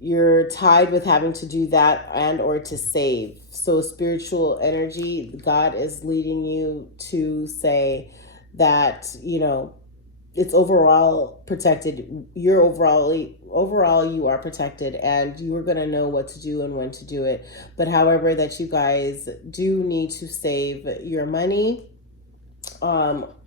You're tied with having to do that and or to save. So spiritual energy, God is leading you to say that, it's overall protected. You're overall you are protected, and you are going to know what to do and when to do it. But however, that you guys do need to save your money.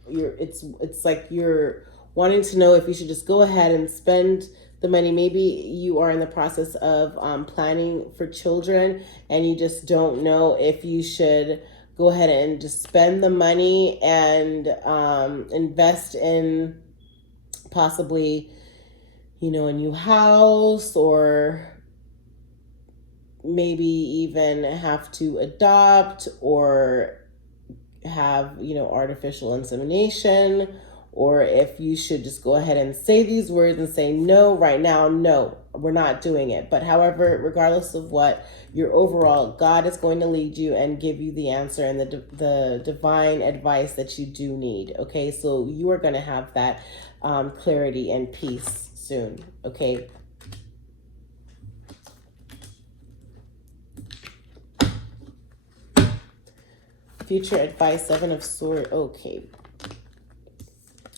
It's like you're wanting to know if you should just go ahead and spend the money. Maybe you are in the process of planning for children, and you just don't know if you should go ahead and just spend the money and invest in possibly, a new house, or maybe even have to adopt or have, artificial insemination, or if you should just go ahead and say these words and say, no, right now, no, we're not doing it. But however, regardless of what, your overall, God is going to lead you and give you the answer and the divine advice that you do need. Okay, so you are going to have that clarity and peace soon. Okay. Future advice, Seven of Swords. Okay.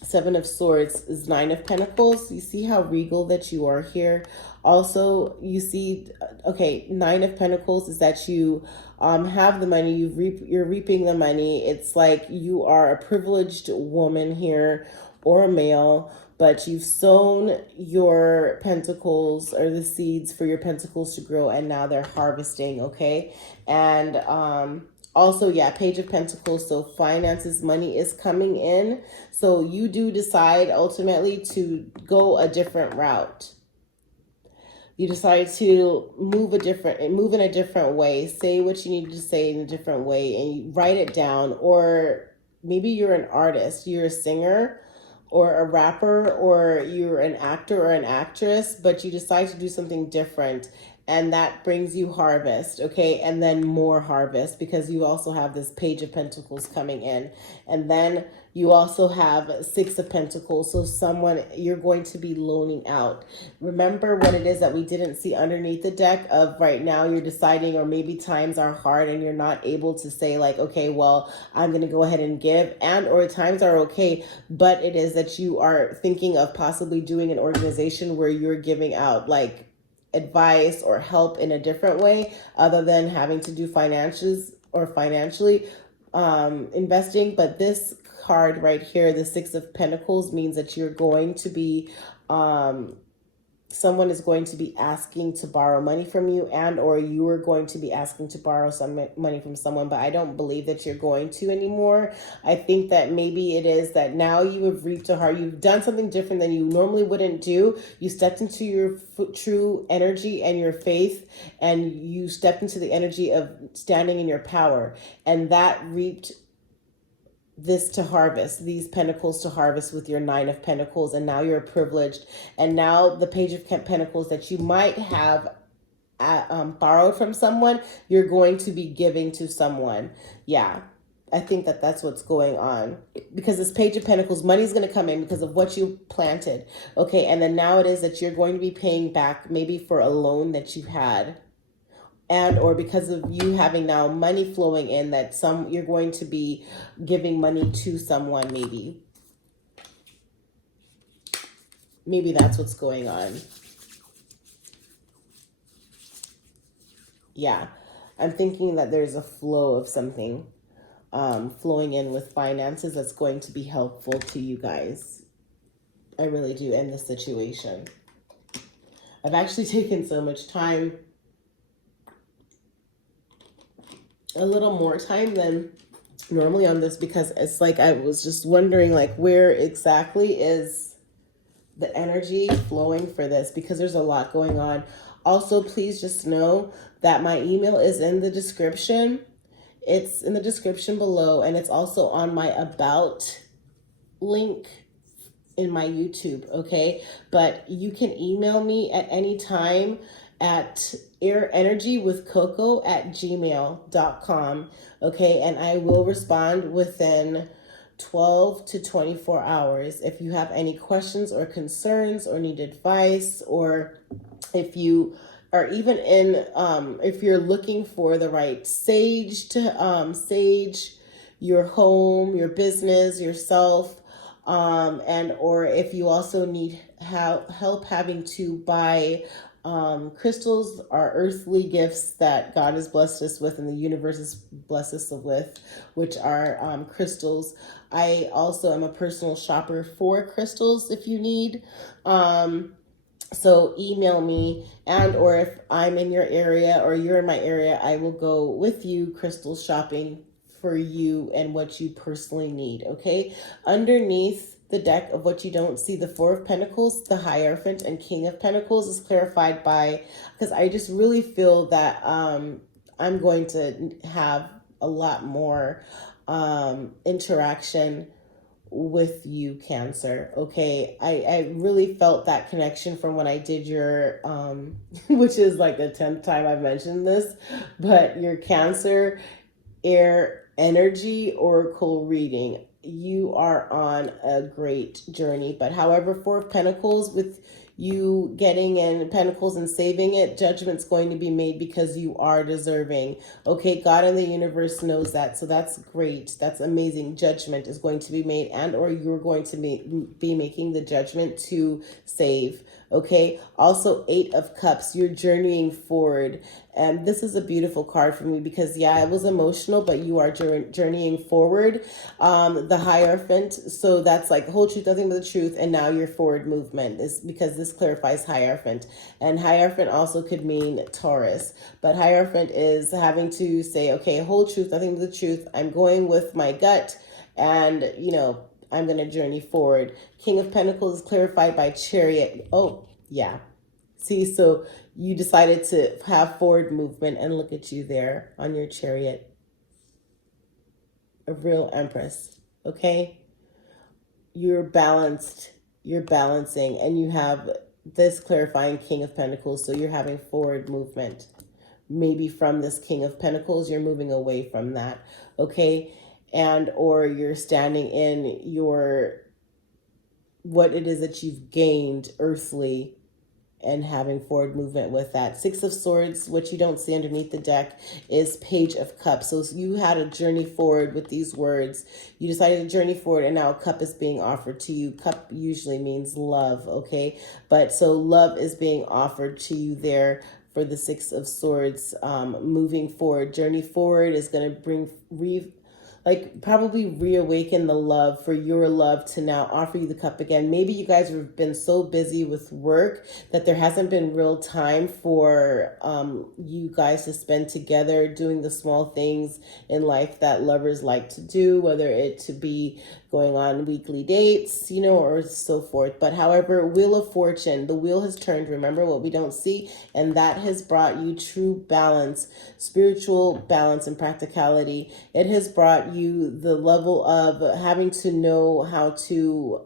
Seven of Swords is Nine of Pentacles. You see how regal that you are here. Also, you see, okay, Nine of Pentacles is that you have the money. You're reaping the money. It's like you are a privileged woman here, or a male, but you've sown your pentacles, or the seeds for your pentacles to grow, and now they're harvesting. Okay. And also, yeah, Page of Pentacles. So finances, money is coming in. So you do decide ultimately to go a different route. You decide to move in a different way. Say what you need to say in a different way, and you write it down. Or maybe you're an artist, you're a singer or a rapper, or you're an actor or an actress, but you decide to do something different. And that brings you harvest, okay? And then more harvest, because you also have this Page of Pentacles coming in. And then you also have Six of Pentacles. So you're going to be loaning out. Remember what it is that we didn't see underneath the deck of right now you're deciding, or maybe times are hard and you're not able to say like, okay, well, I'm going to go ahead and give, and or times are okay. But it is that you are thinking of possibly doing an organization where you're giving out like advice or help in a different way, other than having to do financially investing. But this card right here, the Six of Pentacles, means that you're going to be someone is going to be asking to borrow money from you, and or you are going to be asking to borrow some money from someone. But I don't believe that you're going to anymore. I think that maybe it is that now you have reaped a heart. You've done something different than you normally wouldn't do. You stepped into your true energy and your faith, and you stepped into the energy of standing in your power, and that reaped these pentacles to harvest with your Nine of Pentacles. And now you're privileged. And now the Page of Pentacles that you might have borrowed from someone, you're going to be giving to someone. Yeah, I think that that's what's going on, because this Page of Pentacles, money is going to come in because of what you planted. Okay. And then now it is that you're going to be paying back, maybe for a loan that you had, and or because of you having now money flowing in, that you're going to be giving money to someone. Maybe that's what's going on. Yeah, I'm thinking that there's a flow of something flowing in with finances that's going to be helpful to you guys. I really do, in this situation. I've actually taken so much time, a little more time than normally on this, because it's like I was just wondering like where exactly is the energy flowing for this, because there's a lot going on. Also, please just know that my email is in the description. It's in the description below, and it's also on my about link in my YouTube, okay? But you can email me at any time, at airenergywithcoco@gmail.com. Okay, and I will respond within 12 to 24 hours. If you have any questions or concerns or need advice, or if you are even in, if you're looking for the right sage to sage your home, your business, yourself, and or if you also need help having to buy crystals are earthly gifts that God has blessed us with and the universe has blessed us with, which are crystals. I also am a personal shopper for crystals if you need. So email me, and or if I'm in your area or you're in my area, I will go with you crystal shopping for you and what you personally need. Okay. Underneath the deck of what you don't see, the Four of Pentacles, the Hierophant, and King of Pentacles is clarified by, because I just really feel that I'm going to have a lot more interaction with you, Cancer. Okay, I really felt that connection from when I did your which is like the 10th time I've mentioned this, but your Cancer air energy oracle reading. You are on a great journey. But however, Four of Pentacles, with you getting in Pentacles and saving it, judgment's going to be made because you are deserving. Okay, God and the universe knows that. So that's great. That's amazing. Judgment is going to be made, and or you're going to be making the judgment to save. Okay, also Eight of Cups, you're journeying forward. And this is a beautiful card for me because, yeah, it was emotional, but you are journeying forward. The Hierophant, so that's like whole truth, nothing but the truth, and now your forward movement is because this clarifies Hierophant. And Hierophant also could mean Taurus, but Hierophant is having to say, okay, whole truth, nothing but the truth. I'm going with my gut, and I'm going to journey forward. King of Pentacles is clarified by Chariot. Oh, yeah. See, so you decided to have forward movement, and look at you there on your Chariot. A real Empress, okay? You're balanced, you're balancing, and you have this clarifying King of Pentacles, so you're having forward movement. Maybe from this King of Pentacles, you're moving away from that, okay? And or you're standing in your, what it is that you've gained earthly, and having forward movement with that. Six of Swords, what you don't see underneath the deck, is Page of Cups. So you had a journey forward with these words. You decided to journey forward, and now a cup is being offered to you. Cup usually means love, okay? But so love is being offered to you there for the Six of Swords. Moving forward, journey forward is going to bring probably reawaken the love for your love to now offer you the cup again. Maybe you guys have been so busy with work that there hasn't been real time for you guys to spend together doing the small things in life that lovers like to do, whether it to be going on weekly dates, or so forth. But however, Wheel of Fortune, the wheel has turned, remember what we don't see, and that has brought you true balance, spiritual balance and practicality. It has brought you the level of having to know how to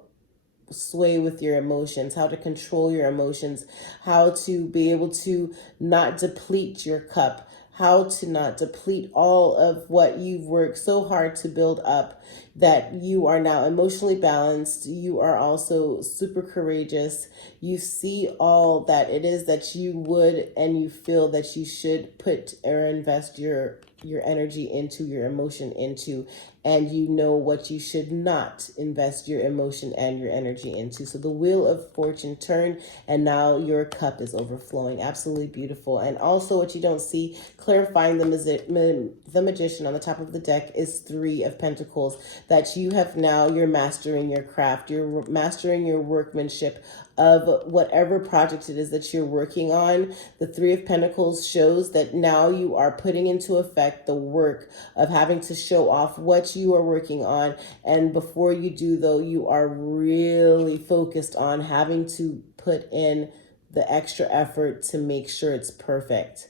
sway with your emotions, how to control your emotions, how to be able to not deplete your cup, how to not deplete all of what you've worked so hard to build up, that you are now emotionally balanced. You are also super courageous. You see all that it is that you would, and you feel that you should put or invest your energy into, your emotion into, and you know what you should not invest your emotion and your energy into. So the Wheel of Fortune turned, and now your cup is overflowing. Absolutely beautiful. And also what you don't see, clarifying the Magician on the top of the deck, is Three of Pentacles, that you have now, you're mastering your craft, you're mastering your workmanship of whatever project it is that you're working on. The Three of Pentacles shows that now you are putting into effect the work of having to show off what you are working on. And before you do, though, you are really focused on having to put in the extra effort to make sure it's perfect,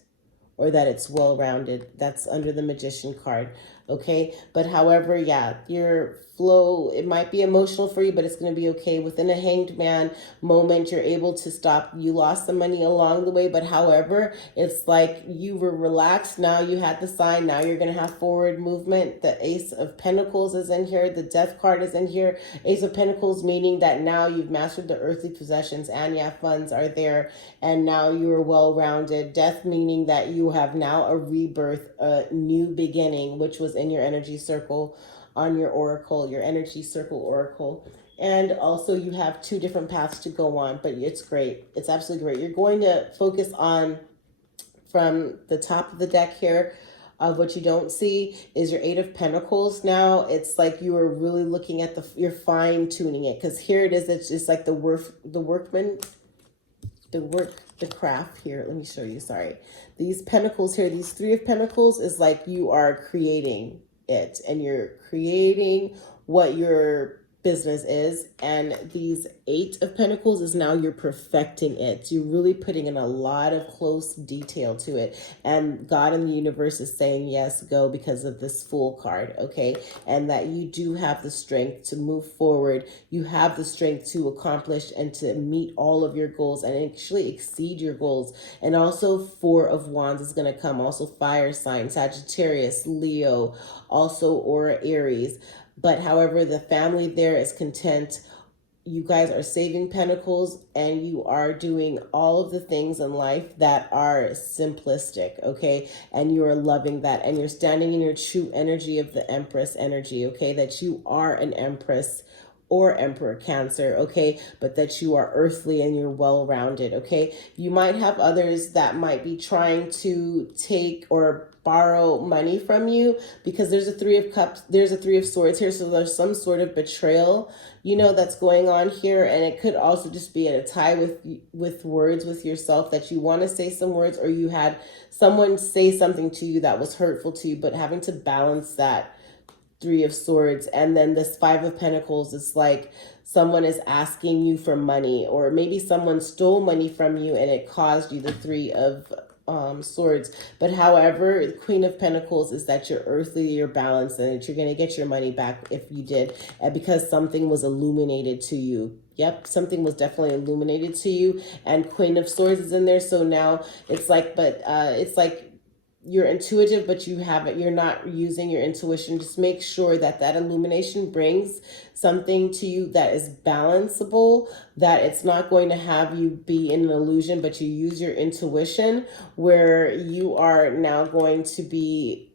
or that it's well-rounded. That's under the Magician card. Okay, but however, yeah, your flow, it might be emotional for you, but it's going to be okay. Within a hanged man moment, you're able to stop. You lost some money along the way, but however, it's like you were relaxed. Now you had the sign. Now you're going to have forward movement. The Ace of Pentacles is in here. The Death card is in here. Ace of Pentacles meaning that now you've mastered the earthly possessions, and yeah, funds are there, and now you are well-rounded. Death meaning that you have now a rebirth, a new beginning, which was in your energy circle on your oracle, your energy circle oracle. And also you have two different paths to go on, but it's great. It's absolutely great. You're going to focus on, from the top of the deck here, of what you don't see is your Eight of Pentacles. Now it's like you are really looking at you're fine tuning it, because here it is. It's just like the workman, the craft here. Let me show you. Sorry. These pentacles here, these Three of Pentacles is like you are creating it, and you're creating what your business is. And these Eight of Pentacles is now you're perfecting it. You're really putting in a lot of close detail to it. And God in the universe is saying, yes, go, because of this Fool card. Okay. And that you do have the strength to move forward. You have the strength to accomplish and to meet all of your goals and actually exceed your goals. And also Four of Wands is going to come. Also fire sign, Sagittarius, Leo, also Aura, Aries. But however, the family there is content. You guys are saving pentacles, and you are doing all of the things in life that are simplistic, okay? And you are loving that, and you're standing in your true energy of the Empress energy, okay? That you are an Empress or Emperor Cancer, okay? But that you are earthly and you're well-rounded, okay? You might have others that might be trying to take or borrow money from you, because there's a Three of Cups, there's a Three of Swords here, so there's some sort of betrayal, you know, that's going on here. And it could also just be at a tie with words with yourself, that you want to say some words, or you had someone say something to you that was hurtful to you, but having to balance that Three of Swords. And then this Five of Pentacles, it's like someone is asking you for money, or maybe someone stole money from you and it caused you the Three of Swords. But however, the Queen of Pentacles is that you're earthly, you're balanced, and that you're going to get your money back if you did, and because something was illuminated to you. Yep, something was definitely illuminated to you. And Queen of Swords is in there. So now it's like, but it's like you're intuitive, but you're not using your intuition. Just make sure that that illumination brings something to you that is balanceable, that it's not going to have you be in an illusion, but you use your intuition, where you are now going to be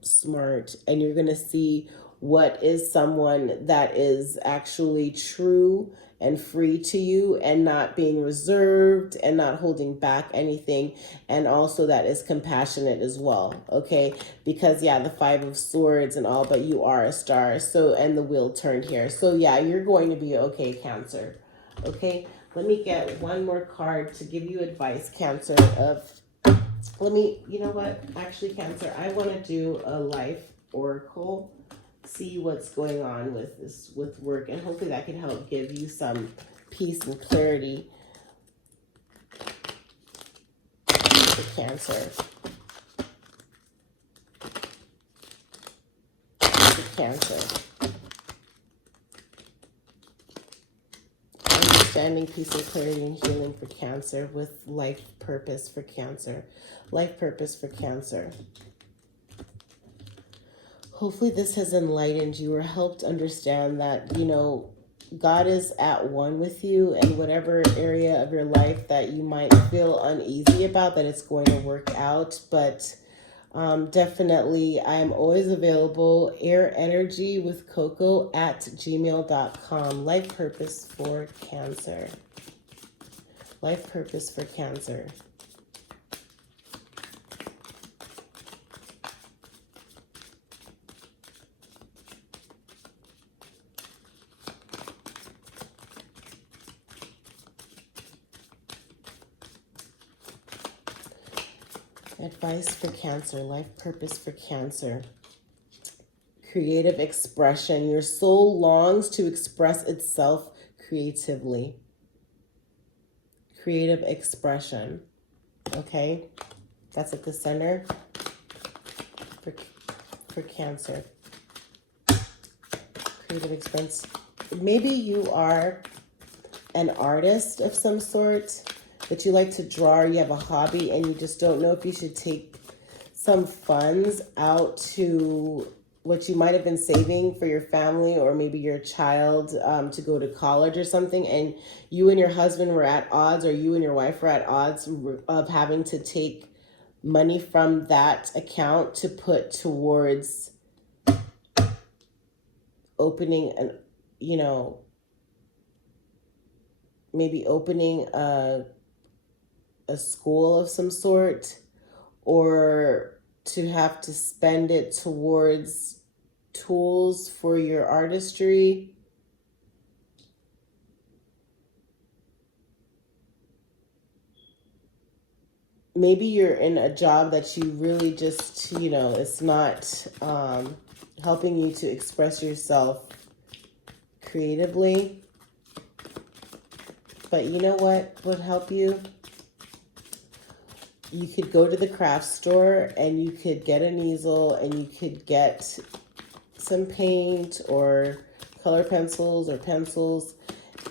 smart, and you're going to see what is someone that is actually true and free to you, and not being reserved and not holding back anything, and also that is compassionate as well, okay? Because yeah, the Five of Swords and all, but you are a star. So, and the wheel turned here. So yeah, you're going to be okay, Cancer. Okay, let me get one more card to give you advice, Cancer, of, you know what, actually, Cancer, I want to do a life oracle, see what's going on with this, with work, and hopefully that can help give you some peace and clarity for Cancer. For Cancer. Understanding, peace and clarity, and healing for Cancer, with life purpose for Cancer. Life purpose for Cancer. Hopefully this has enlightened you or helped understand that, you know, God is at one with you, and whatever area of your life that you might feel uneasy about, that it's going to work out. But definitely, I'm always available. Air Energy with Coco at gmail.com. Life purpose for Cancer. Life purpose for Cancer. Advice for Cancer, life purpose for Cancer. Creative expression. Your soul longs to express itself creatively. Creative expression. Okay, that's at the center for Cancer. Creative expense. Maybe you are an artist of some sort, that you like to draw, or you have a hobby and you just don't know if you should take some funds out to what you might have been saving for your family or maybe your child to go to college or something, and you and your husband were at odds, or you and your wife were at odds of having to take money from that account to put towards opening an, maybe opening a school of some sort, or to have to spend it towards tools for your artistry. Maybe you're in a job that you really just, it's not helping you to express yourself creatively. But you know what would help you? You could go to the craft store and you could get an easel and you could get some paint or color pencils or pencils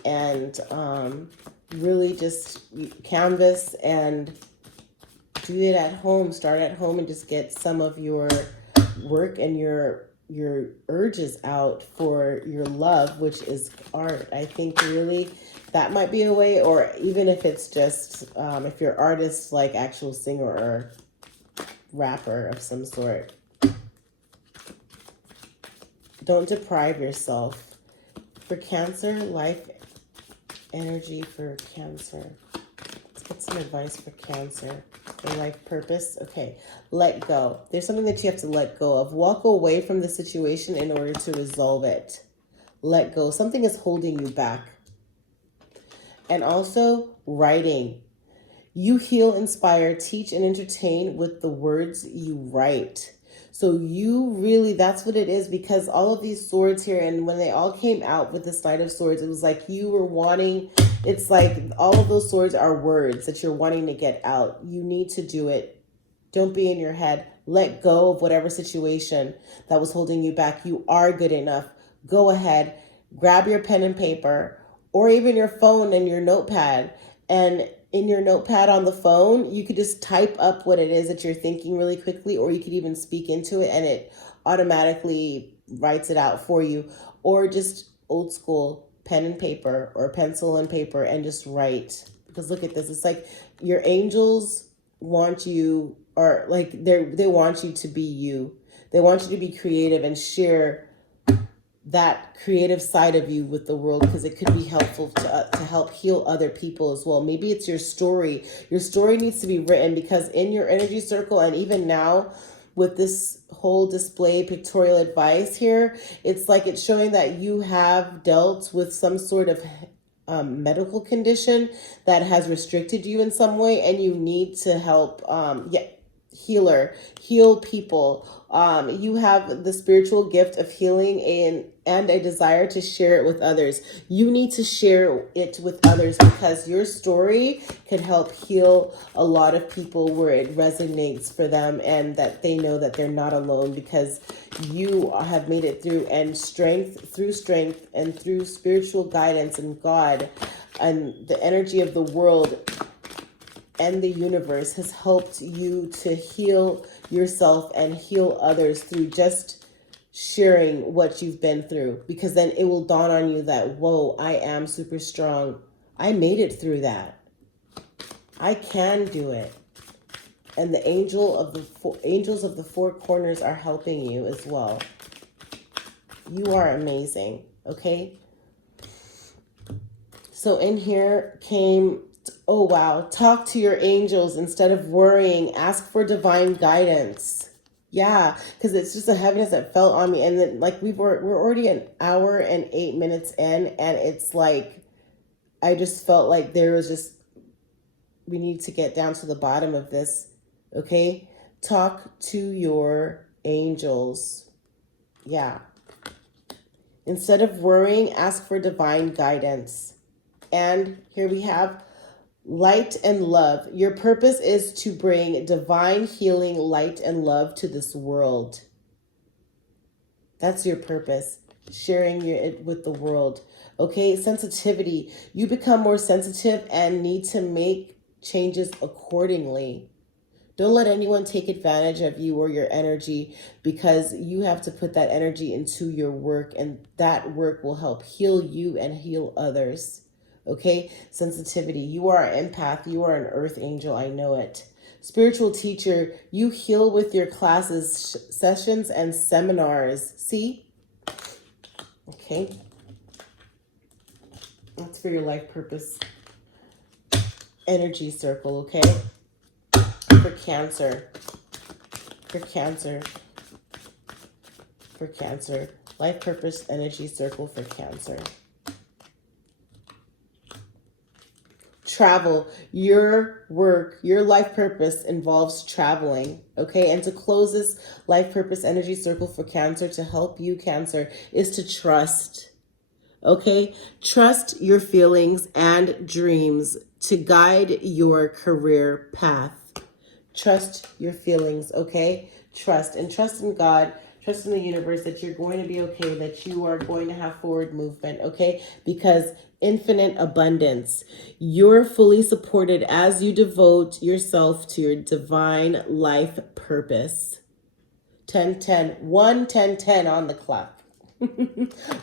and really just canvas and do it at home. Start at home and just get some of your work and your urges out for your love, which is art. I think really that might be a way, or even if it's just, if you're artist, like actual singer or rapper of some sort. Don't deprive yourself. For Cancer, life energy for Cancer. Let's get some advice for Cancer. For life purpose. Okay, let go. There's something that you have to let go of. Walk away from the situation in order to resolve it. Let go. Something is holding you back. And also writing. You heal, inspire, teach, and entertain with the words you write. So you really, that's what it is, because all of these swords here, and when they all came out with this Knight of Swords, it was like you were wanting, it's like all of those swords are words that you're wanting to get out. You need to do it. Don't be in your head. Let go of whatever situation that was holding you back. You are good enough. Go ahead, grab your pen and paper, or even your phone and your notepad. And in your notepad on the phone, you could just type up what it is that you're thinking really quickly, or you could even speak into it and it automatically writes it out for you. Or just old school pen and paper or pencil and paper and just write. Because look at this. It's like your angels want you, or like they want you to be you. They want you to be creative and share that creative side of you with the world, because it could be helpful to help heal other people as well. Maybe it's your story. Your story needs to be written, because in your energy circle, and even now with this whole display pictorial advice here, it's like it's showing that you have dealt with some sort of medical condition that has restricted you in some way, and you need to help heal people. You have the spiritual gift of healing and a desire to share it with others. You need to share it with others, because your story could help heal a lot of people where it resonates for them, and that they know that they're not alone, because you have made it through, and strength and through spiritual guidance and God and the energy of the world and the universe has helped you to heal yourself and heal others through just sharing what you've been through, because then it will dawn on you that, whoa, I am super strong. I made it through that. I can do it. And the angels of the four corners are helping you as well. You are amazing, okay? So in here came, oh wow, talk to your angels instead of worrying. Ask for divine guidance. Yeah, because it's just a heaviness that fell on me. And then like we're already an hour and 8 minutes in, and it's like I just felt like we need to get down to the bottom of this. Okay? Talk to your angels. Yeah. Instead of worrying, ask for divine guidance. And here we have light and love. Your purpose is to bring divine healing, light, and love to this world. That's your purpose, sharing it with the world. Okay, sensitivity. You become more sensitive and need to make changes accordingly. Don't let anyone take advantage of you or your energy, because you have to put that energy into your work, and that work will help heal you and heal others. Okay? Sensitivity. You are an empath. You are an earth angel. I know it. Spiritual teacher. You heal with your classes, sessions, and seminars. See? Okay. That's for your life purpose. Energy circle. Okay? For Cancer. For Cancer. For Cancer. Life purpose energy circle for Cancer. Travel. Your work, your life purpose involves traveling. Okay. And to close this life purpose energy circle for Cancer, to help you, Cancer, is to trust. Okay. Trust your feelings and dreams to guide your career path. Trust your feelings. Okay. Trust, and trust in God. Trust in the universe that you're going to be okay, that you are going to have forward movement, okay? Because infinite abundance. You're fully supported as you devote yourself to your divine life purpose. 10-10. 1-10-10 on the clock.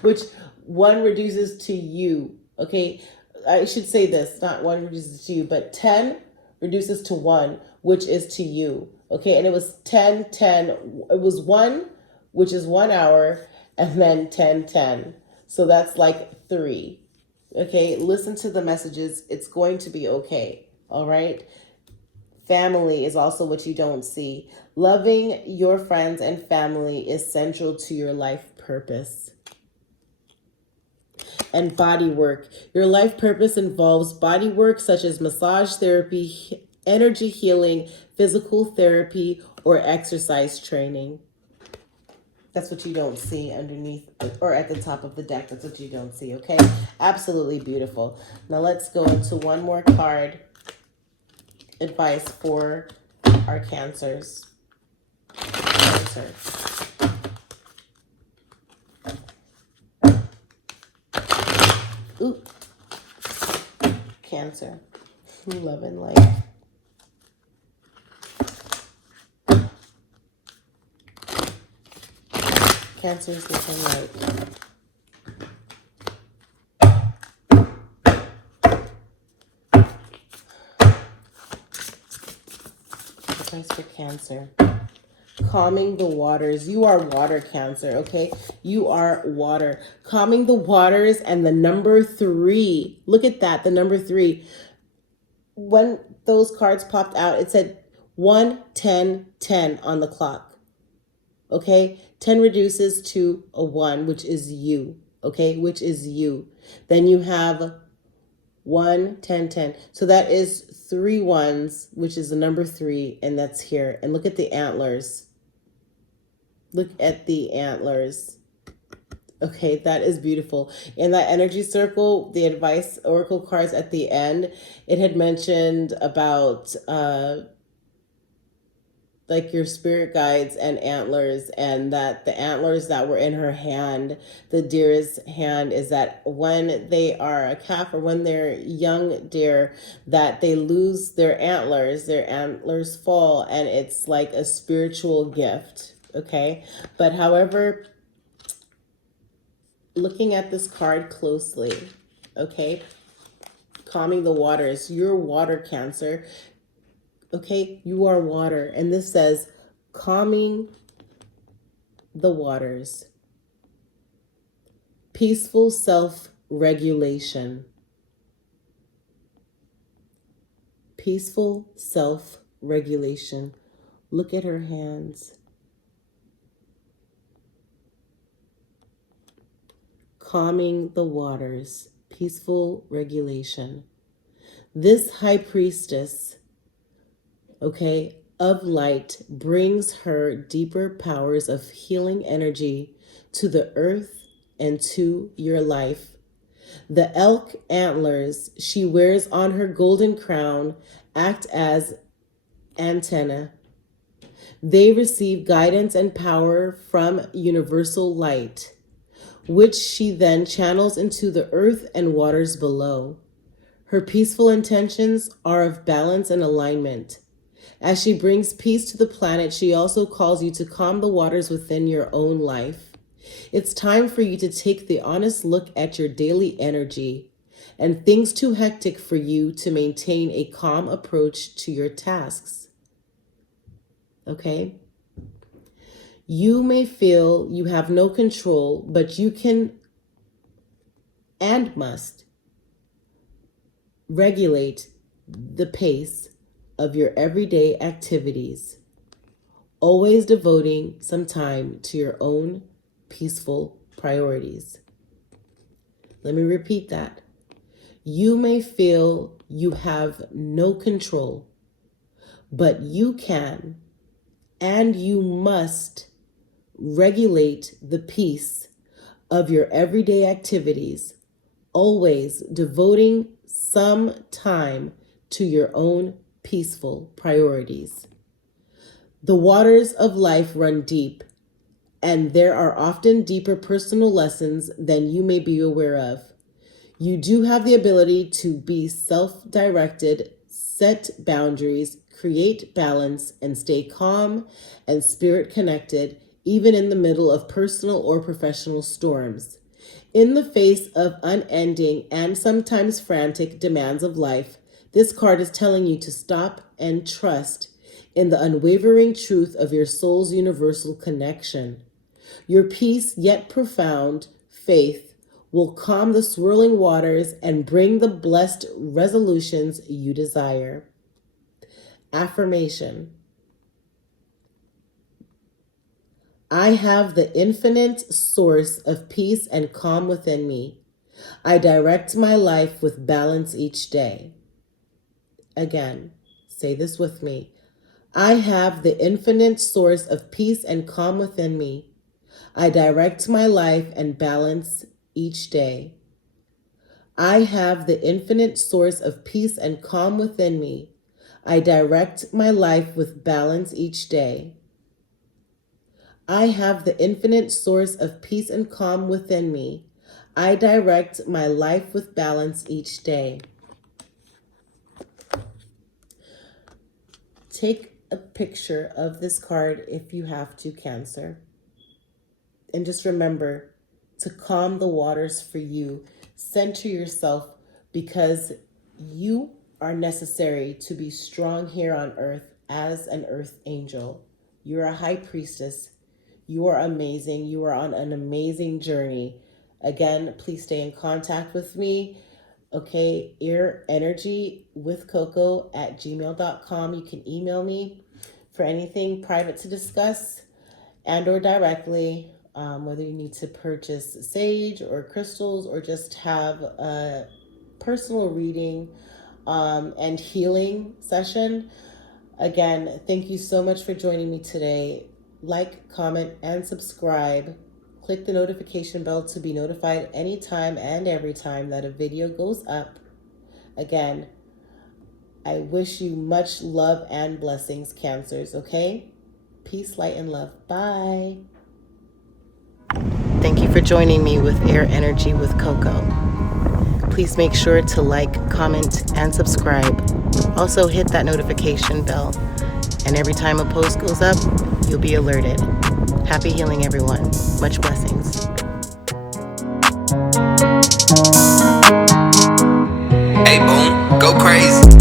Which one reduces to you, okay? I should say this, not one reduces to you, but 10 reduces to 1, which is to you, okay? And it was 10-10. It was 1, which is 1 hour, and then 10-10. So that's like 3. Okay, listen to the messages. It's going to be okay. All right. Family is also what you don't see. Loving your friends and family is central to your life purpose. And body work. Your life purpose involves body work such as massage therapy, energy healing, physical therapy, or exercise training. That's what you don't see underneath or at the top of the deck. That's what you don't see, okay? Absolutely beautiful. Now let's go into one more card. Advice for our Cancers. Cancer. Ooh. Cancer. Love and light. Cancer's love and light. Advice for Cancer. Calming the waters. You are water, Cancer, okay? You are water. Calming the waters, and the number 3. Look at that, the number 3. When those cards popped out, it said 1-10-10 on the clock. Okay, 10 reduces to a 1, which is you. Okay, which is you. Then you have 1-10-10. So that is 3 ones, which is the number 3, and that's here. And look at the antlers. Look at the antlers. Okay, that is beautiful. In that energy circle, the advice oracle cards at the end, it had mentioned about like your spirit guides and antlers, and that the antlers that were in her hand, the deer's hand, is that when they are a calf or when they're young deer, that they lose their antlers fall, and it's like a spiritual gift. Okay, but however, looking at this card closely, okay, calming the waters, you're water, Cancer. Okay, you are water. And this says calming the waters. Peaceful self-regulation. Peaceful self-regulation. Look at her hands. Calming the waters. Peaceful regulation. This high priestess, okay, of light, brings her deeper powers of healing energy to the earth and to your life. The elk antlers she wears on her golden crown act as antenna, They receive guidance and power from universal light, which she then channels into the earth and waters below. Her peaceful intentions are of balance and alignment. As she brings peace to the planet, she also calls you to calm the waters within your own life. It's time for you to take the honest look at your daily energy and things too hectic for you to maintain a calm approach to your tasks. Okay? You may feel you have no control, but you can and must regulate the pace of your everyday activities, always devoting some time to your own peaceful priorities. Let me repeat that. You may feel you have no control, but you can and you must regulate the peace of your everyday activities, always devoting some time to your own peaceful priorities. The waters of life run deep, and there are often deeper personal lessons than you may be aware of. You do have the ability to be self-directed, set boundaries, create balance, and stay calm and spirit connected, even in the middle of personal or professional storms. In the face of unending and sometimes frantic demands of life, this card is telling you to stop and trust in the unwavering truth of your soul's universal connection. Your peace, yet profound, faith will calm the swirling waters and bring the blessed resolutions you desire. Affirmation. I have the infinite source of peace and calm within me. I direct my life with balance each day. Again, say this with me. I have the infinite source of peace and calm within me. I direct my life and balance each day. I have the infinite source of peace and calm within me. I direct my life with balance each day. I have the infinite source of peace and calm within me. I direct my life with balance each day. Take a picture of this card if you have to, Cancer. And just remember to calm the waters for you. Center yourself because you are necessary to be strong here on earth as an earth angel. You're a high priestess. You are amazing. You are on an amazing journey. Again, please stay in contact with me. Okay, earenergywithcoco@gmail.com. You can email me for anything private to discuss and or directly, whether you need to purchase sage or crystals or just have a personal reading and healing session. Again, thank you so much for joining me today. Like, comment, and subscribe. Click the notification bell to be notified anytime and every time that a video goes up. Again, I wish you much love and blessings, Cancers, okay? Peace, light, and love. Bye. Thank you for joining me with Air Energy with Coco. Please make sure to like, comment, and subscribe. Also hit that notification bell. And every time a post goes up, you'll be alerted. Happy healing, everyone. Much blessings. Hey, boom, go crazy.